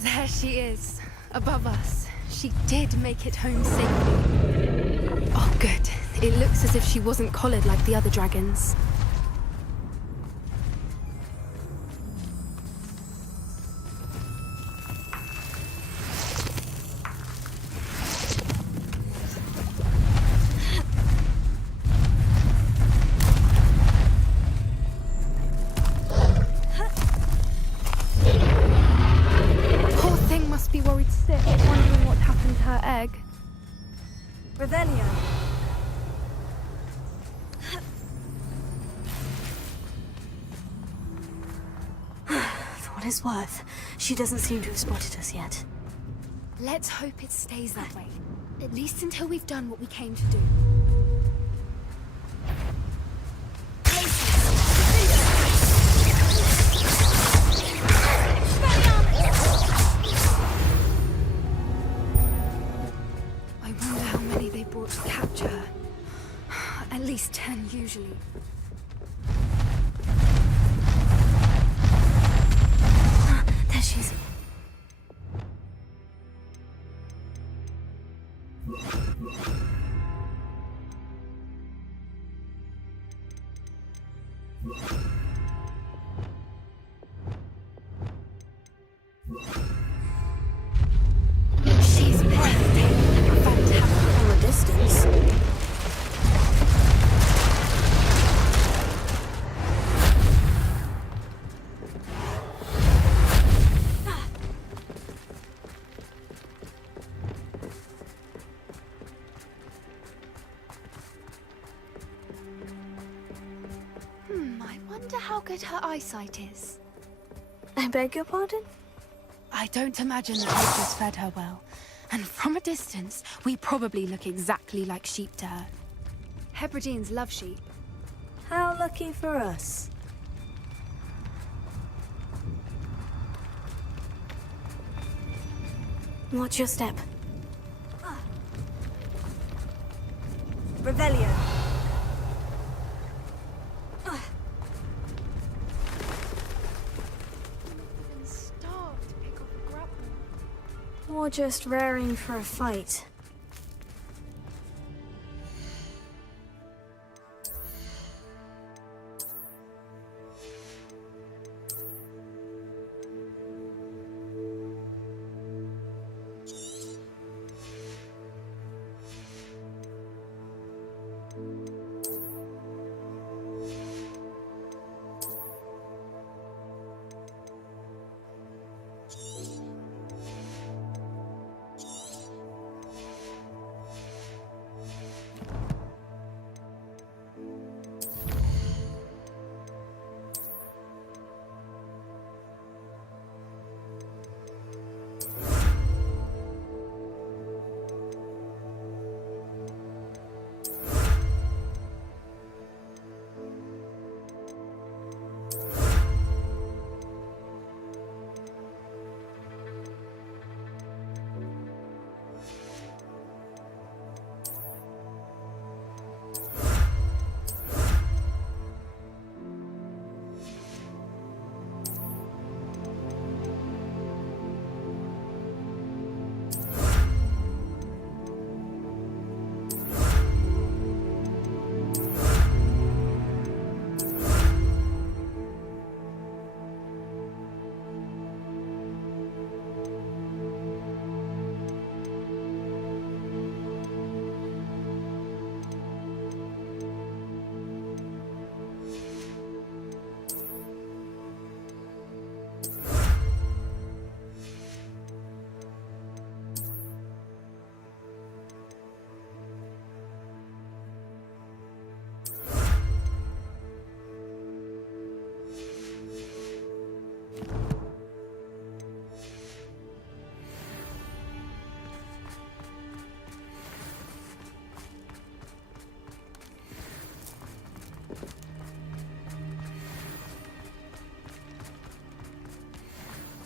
There she is, above us. She did make it home safely. Oh, good. It looks as if she wasn't collared like the other dragons. Be worried sick, wondering what happened to her egg. Revelio. For what it's worth, she doesn't seem to have spotted us yet. Let's hope it stays that way. At least until we've done what we came to do. They brought to capture her. At least 10 usually. There she is. She's breathtaking. From a distance. I wonder how good her eyesight is. I beg your pardon? I don't imagine the poachers fed her well. And from a distance, we probably look exactly like sheep to her. Hebrideans love sheep. How lucky for us. Watch your step. Revelio. Start to pick off a grapple. Or just raring for a fight.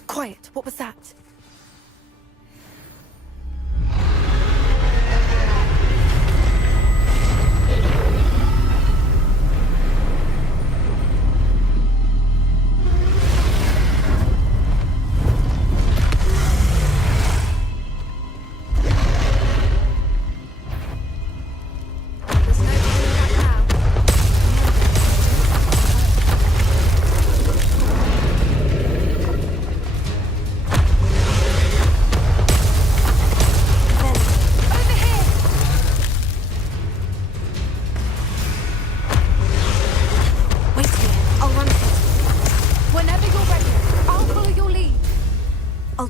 Quiet, what was that?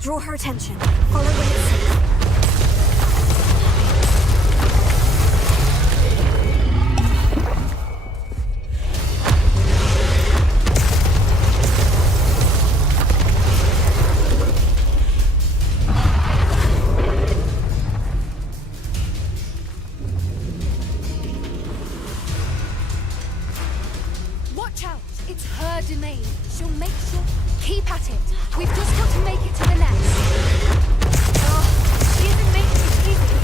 Draw her attention. Follow when it's safe. Watch out! It's her domain. She'll make sure. Keep at it. We've just got to make it to the nest. Oh, she isn't making it easy.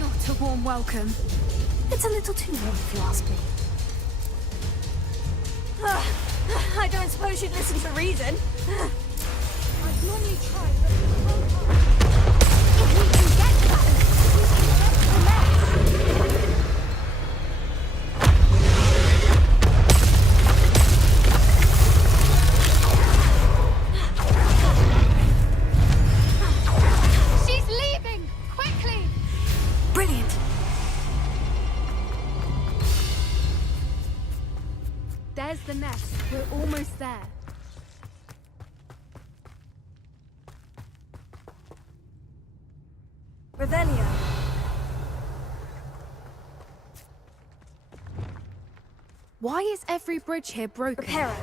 Not a warm welcome. It's a little too warm, if you ask me. I don't suppose you'd listen to reason. I've normally tried, but if we can get to that nest, we can get to the nest. There's the nest. We're almost there. Revelio. Why is every bridge here broken? Reparo.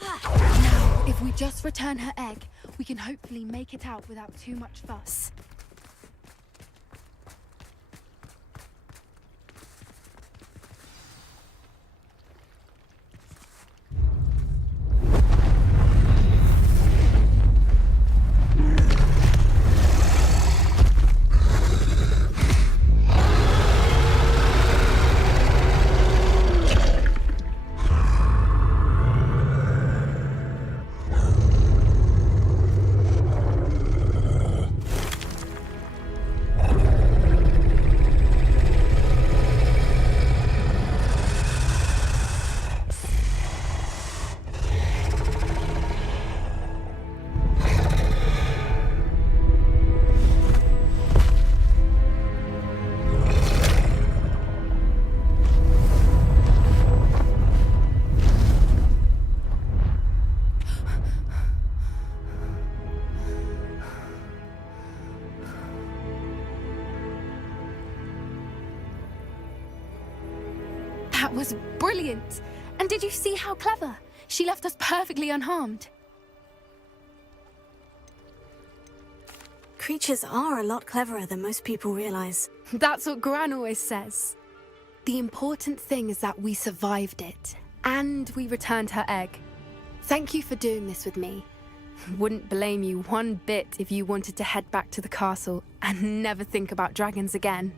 Now, if we just return her egg, we can hopefully make it out without too much fuss. That was brilliant! And did you see how clever? She left us perfectly unharmed. Creatures are a lot cleverer than most people realize. That's what Gran always says. The important thing is that we survived it, and we returned her egg. Thank you for doing this with me. Wouldn't blame you one bit if you wanted to head back to the castle and never think about dragons again.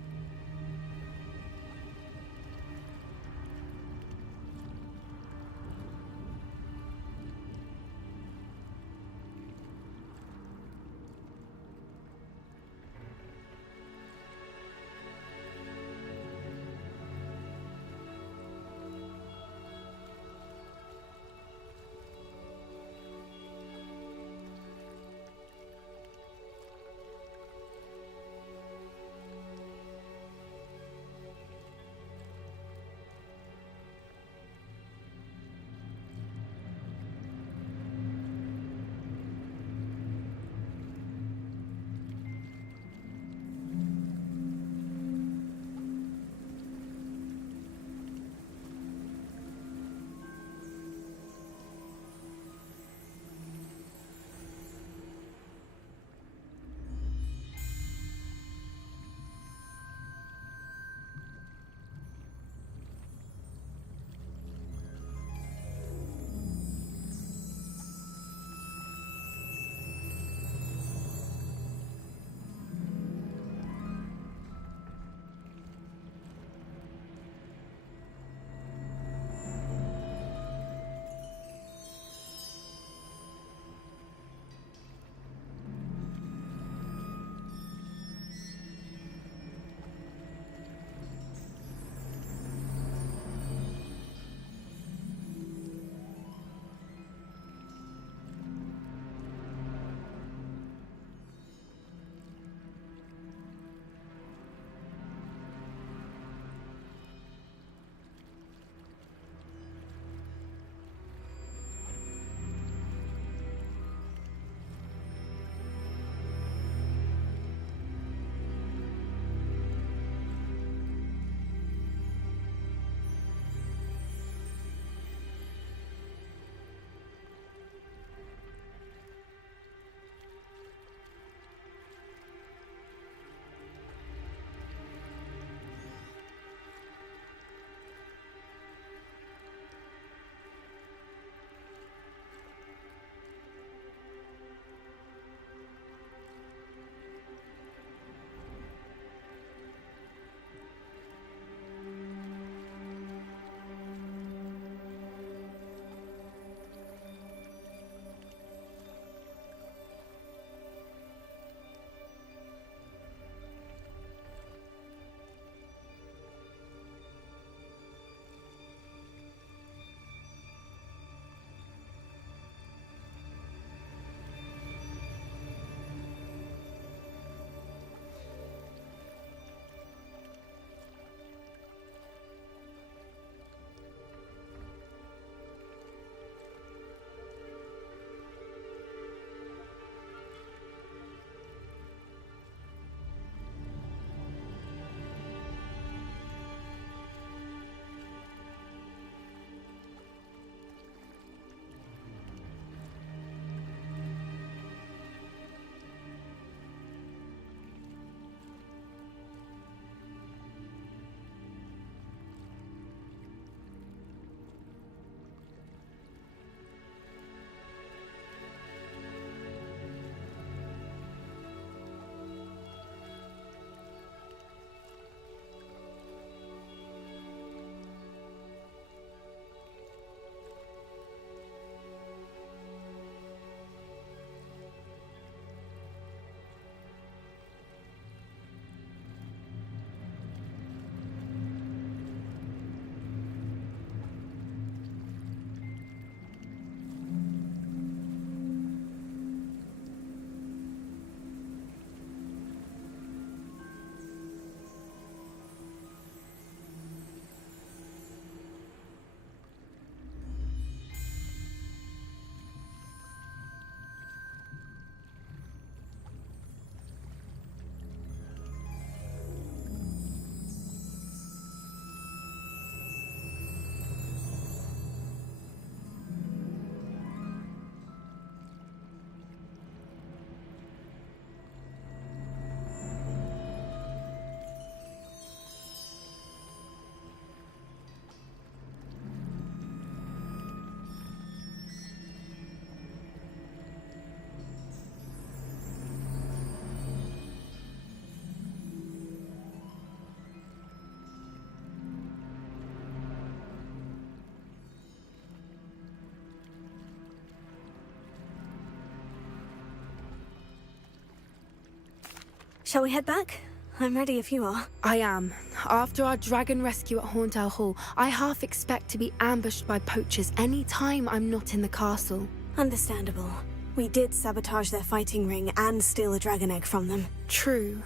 Shall we head back? I'm ready if you are. I am. After our dragon rescue at Horndale Hall, I half expect to be ambushed by poachers any time I'm not in the castle. Understandable. We did sabotage their fighting ring and steal a dragon egg from them. True.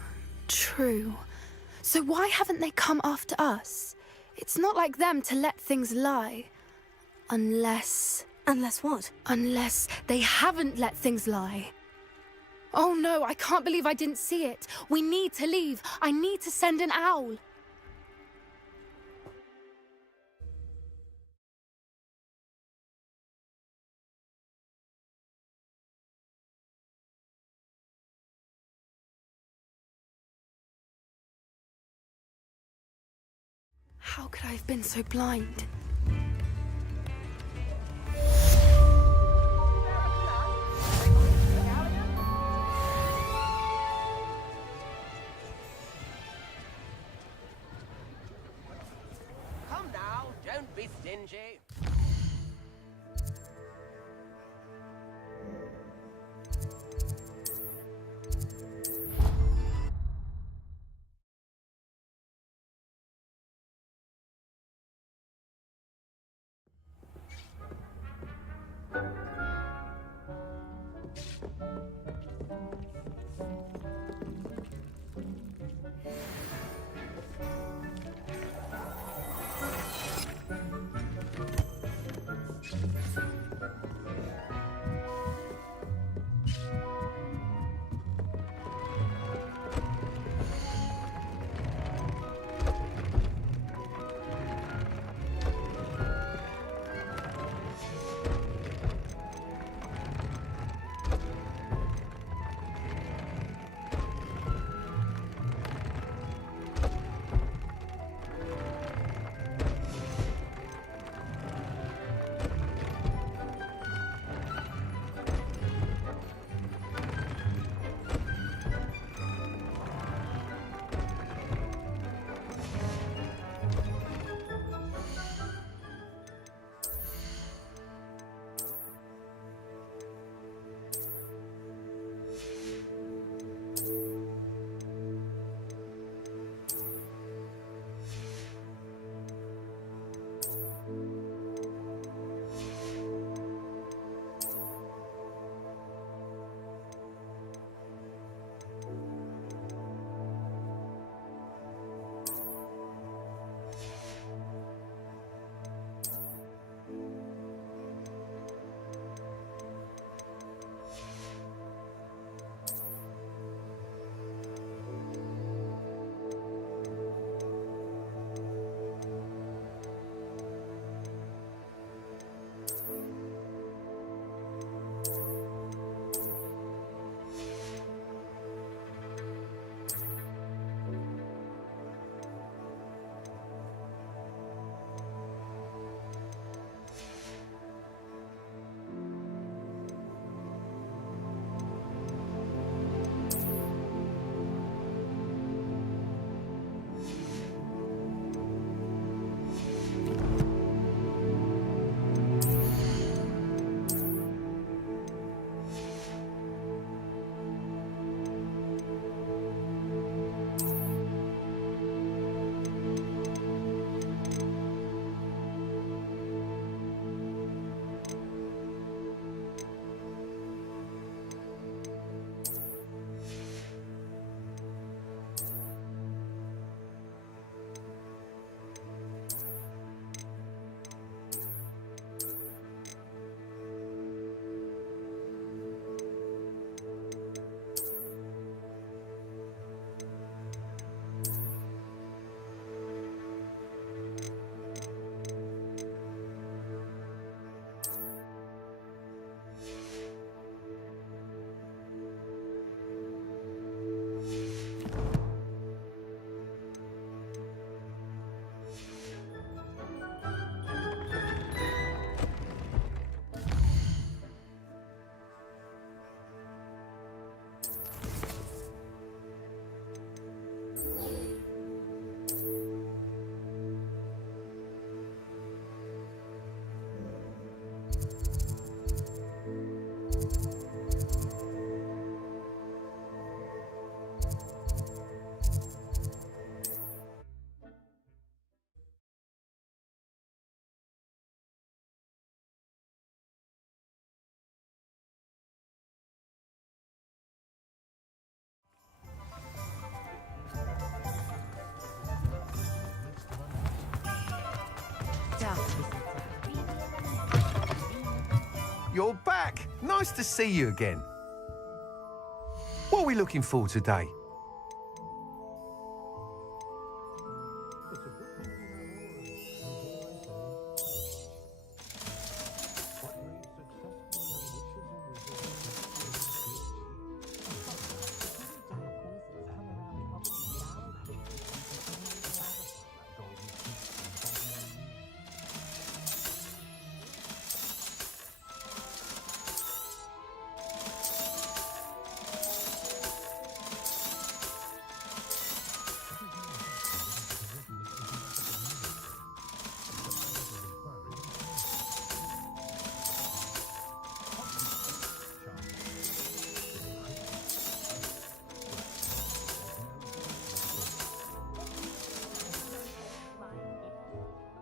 So why haven't they come after us? It's not like them to let things lie. Unless... Unless what? Unless they haven't let things lie. Oh no, I can't believe I didn't see it. We need to leave. I need to send an owl. How could I have been so blind? Come now, don't be stingy. you're back. Nice to see you again. What are we looking for today?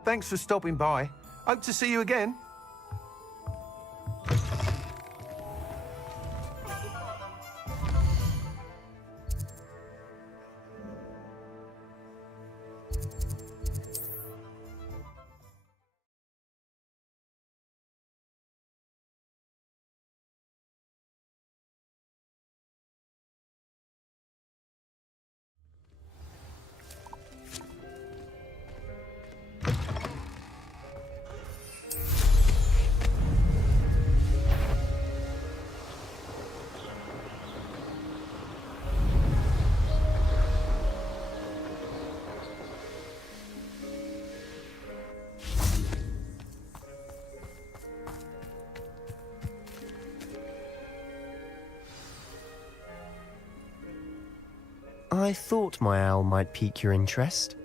Thanks for stopping by. Hope to see you again. I thought my owl might pique your interest.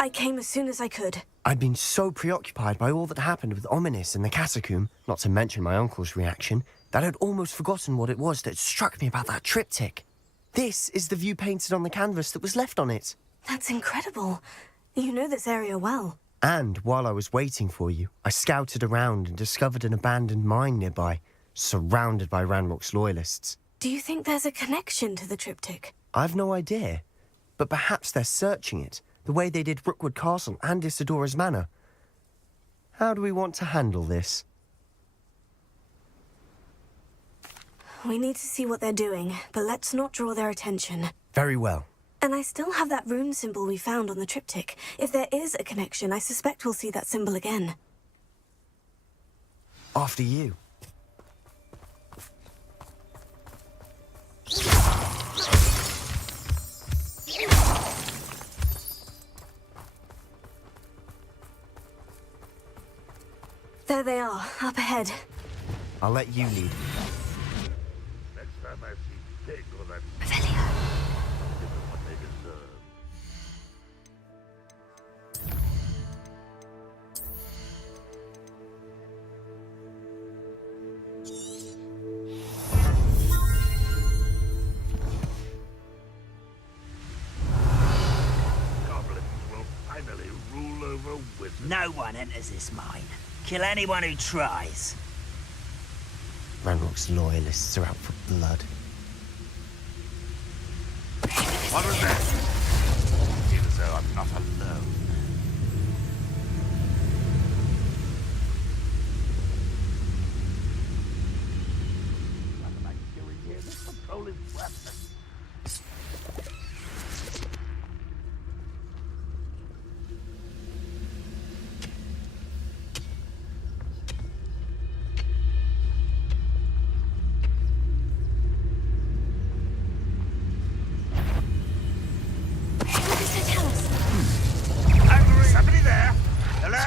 I came as soon as I could. I'd been so preoccupied by all that happened with Ominis and the catacomb, not to mention my uncle's reaction, that I'd almost forgotten what it was that struck me about that triptych. This is the view painted on the canvas that was left on it. That's incredible. You know this area well. And while I was waiting for you, I scouted around and discovered an abandoned mine nearby, surrounded by Ranrock's loyalists. Do you think there's a connection to the triptych? I've no idea, but perhaps they're searching it, the way they did Rookwood Castle and Isidora's Manor. How do we want to handle this? We need to see what they're doing, but let's not draw their attention. Very well. And I still have that rune symbol we found on the triptych. If there is a connection, I suspect we'll see that symbol again. After you. There they are, up ahead. I'll let you lead. Next time I see pig or that... Revelio. Give them what they deserve. Goblins will finally rule over wizards. No one enters this mine. Kill anyone who tries. Ranrock's loyalists are out for blood. What was that? Feel as though I'm not alone. What am I doing here? This patrol is worthless. Somebody there? Hello?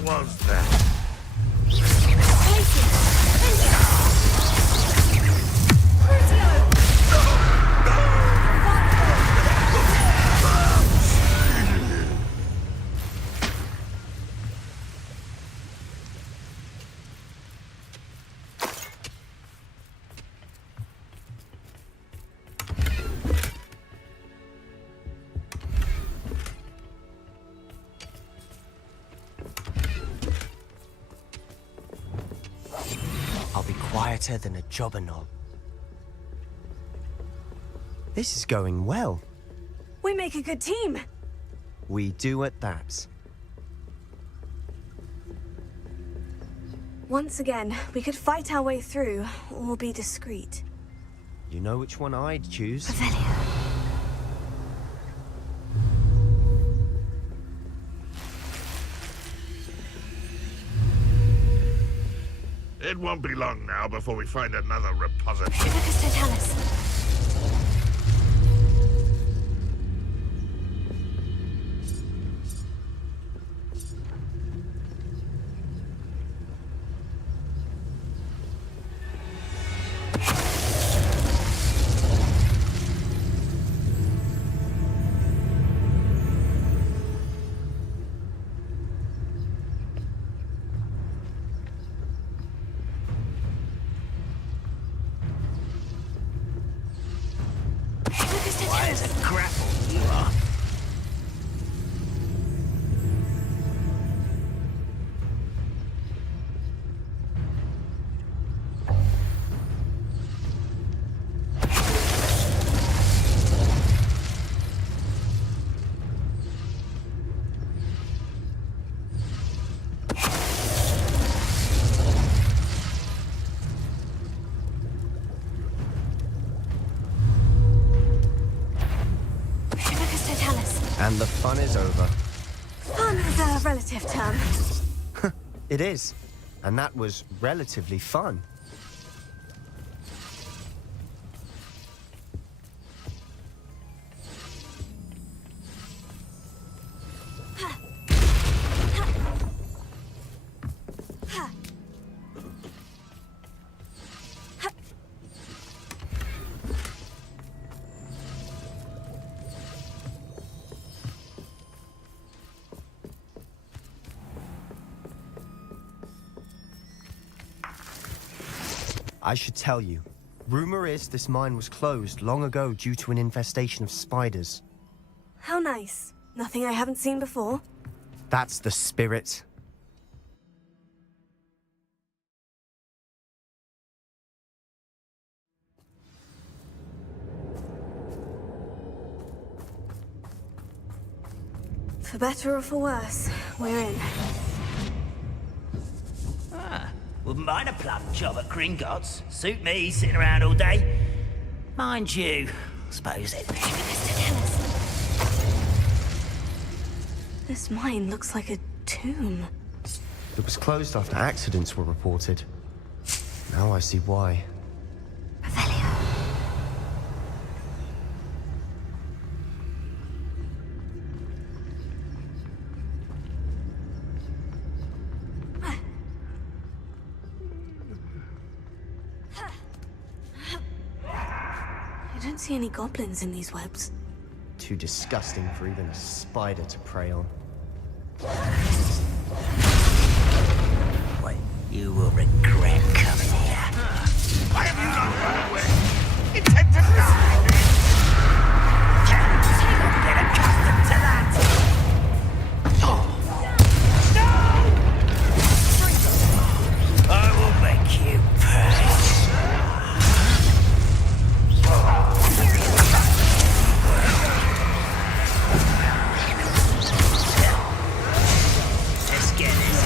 What was that? better than a jobberknoll. This is going well. We make a good team. We do at that. Once again, we could fight our way through, or be discreet. You know which one I'd choose. It won't be long now before we find another repository. Trivicus Totalis. Why is a grapple you are? And the fun is over. Fun is a relative term. It is. And that was relatively fun. I should tell you. Rumor is this mine was closed long ago due to an infestation of spiders. How nice. Nothing I haven't seen before. That's the spirit. For better or for worse, we're in. Wouldn't mind a plum job at Gringotts. Suit me, sitting around all day. Mind you, I suppose it. This mine looks like a tomb. It was closed after accidents were reported. Now I see why. I don't see any goblins in these webs. Too disgusting for even a spider to prey on. Wait, you will regret coming here. Why have you not run away? Intend to die! You'll get accustomed to that! No! I will make you pay. Let's get this.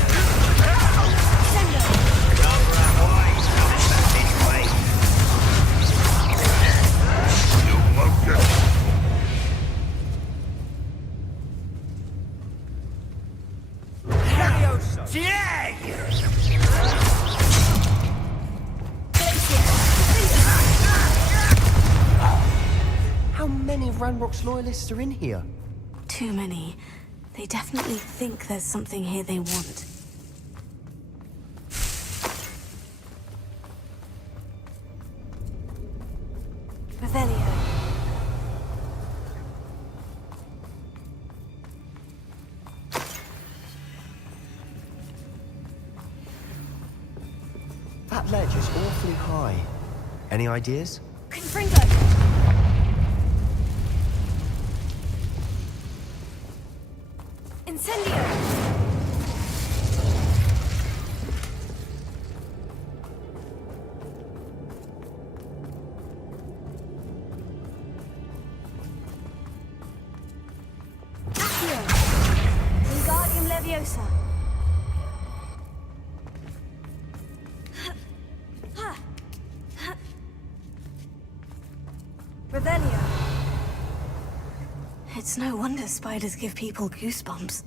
How many Ranrock's loyalists are in here? Too many. They definitely think there's something here they want. Revelio. That ledge is awfully high. Any ideas? Confringo! Incendio! Leviosa. Revelio. It's no wonder spiders give people goosebumps.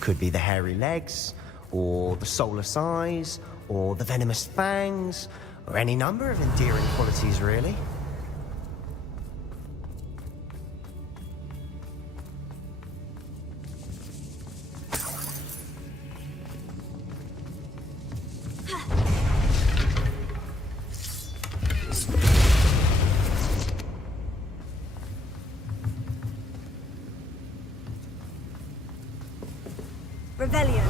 Could be the hairy legs, or the soulless eyes, or the venomous fangs, or any number of endearing qualities, really. Revelio.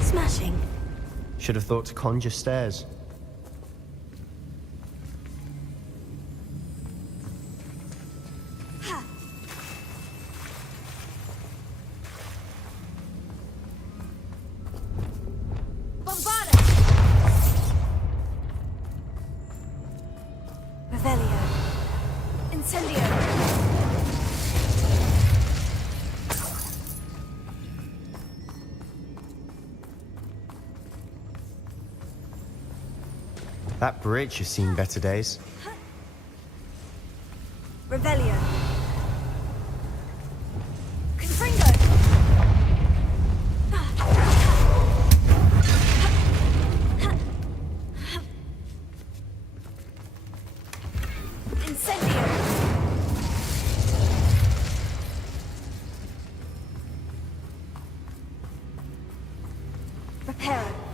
Smashing. Should have thought to conjure stairs. Revelio. Incendio. That bridge has seen better days. Revelio. Confringo. Incendio. Reparo.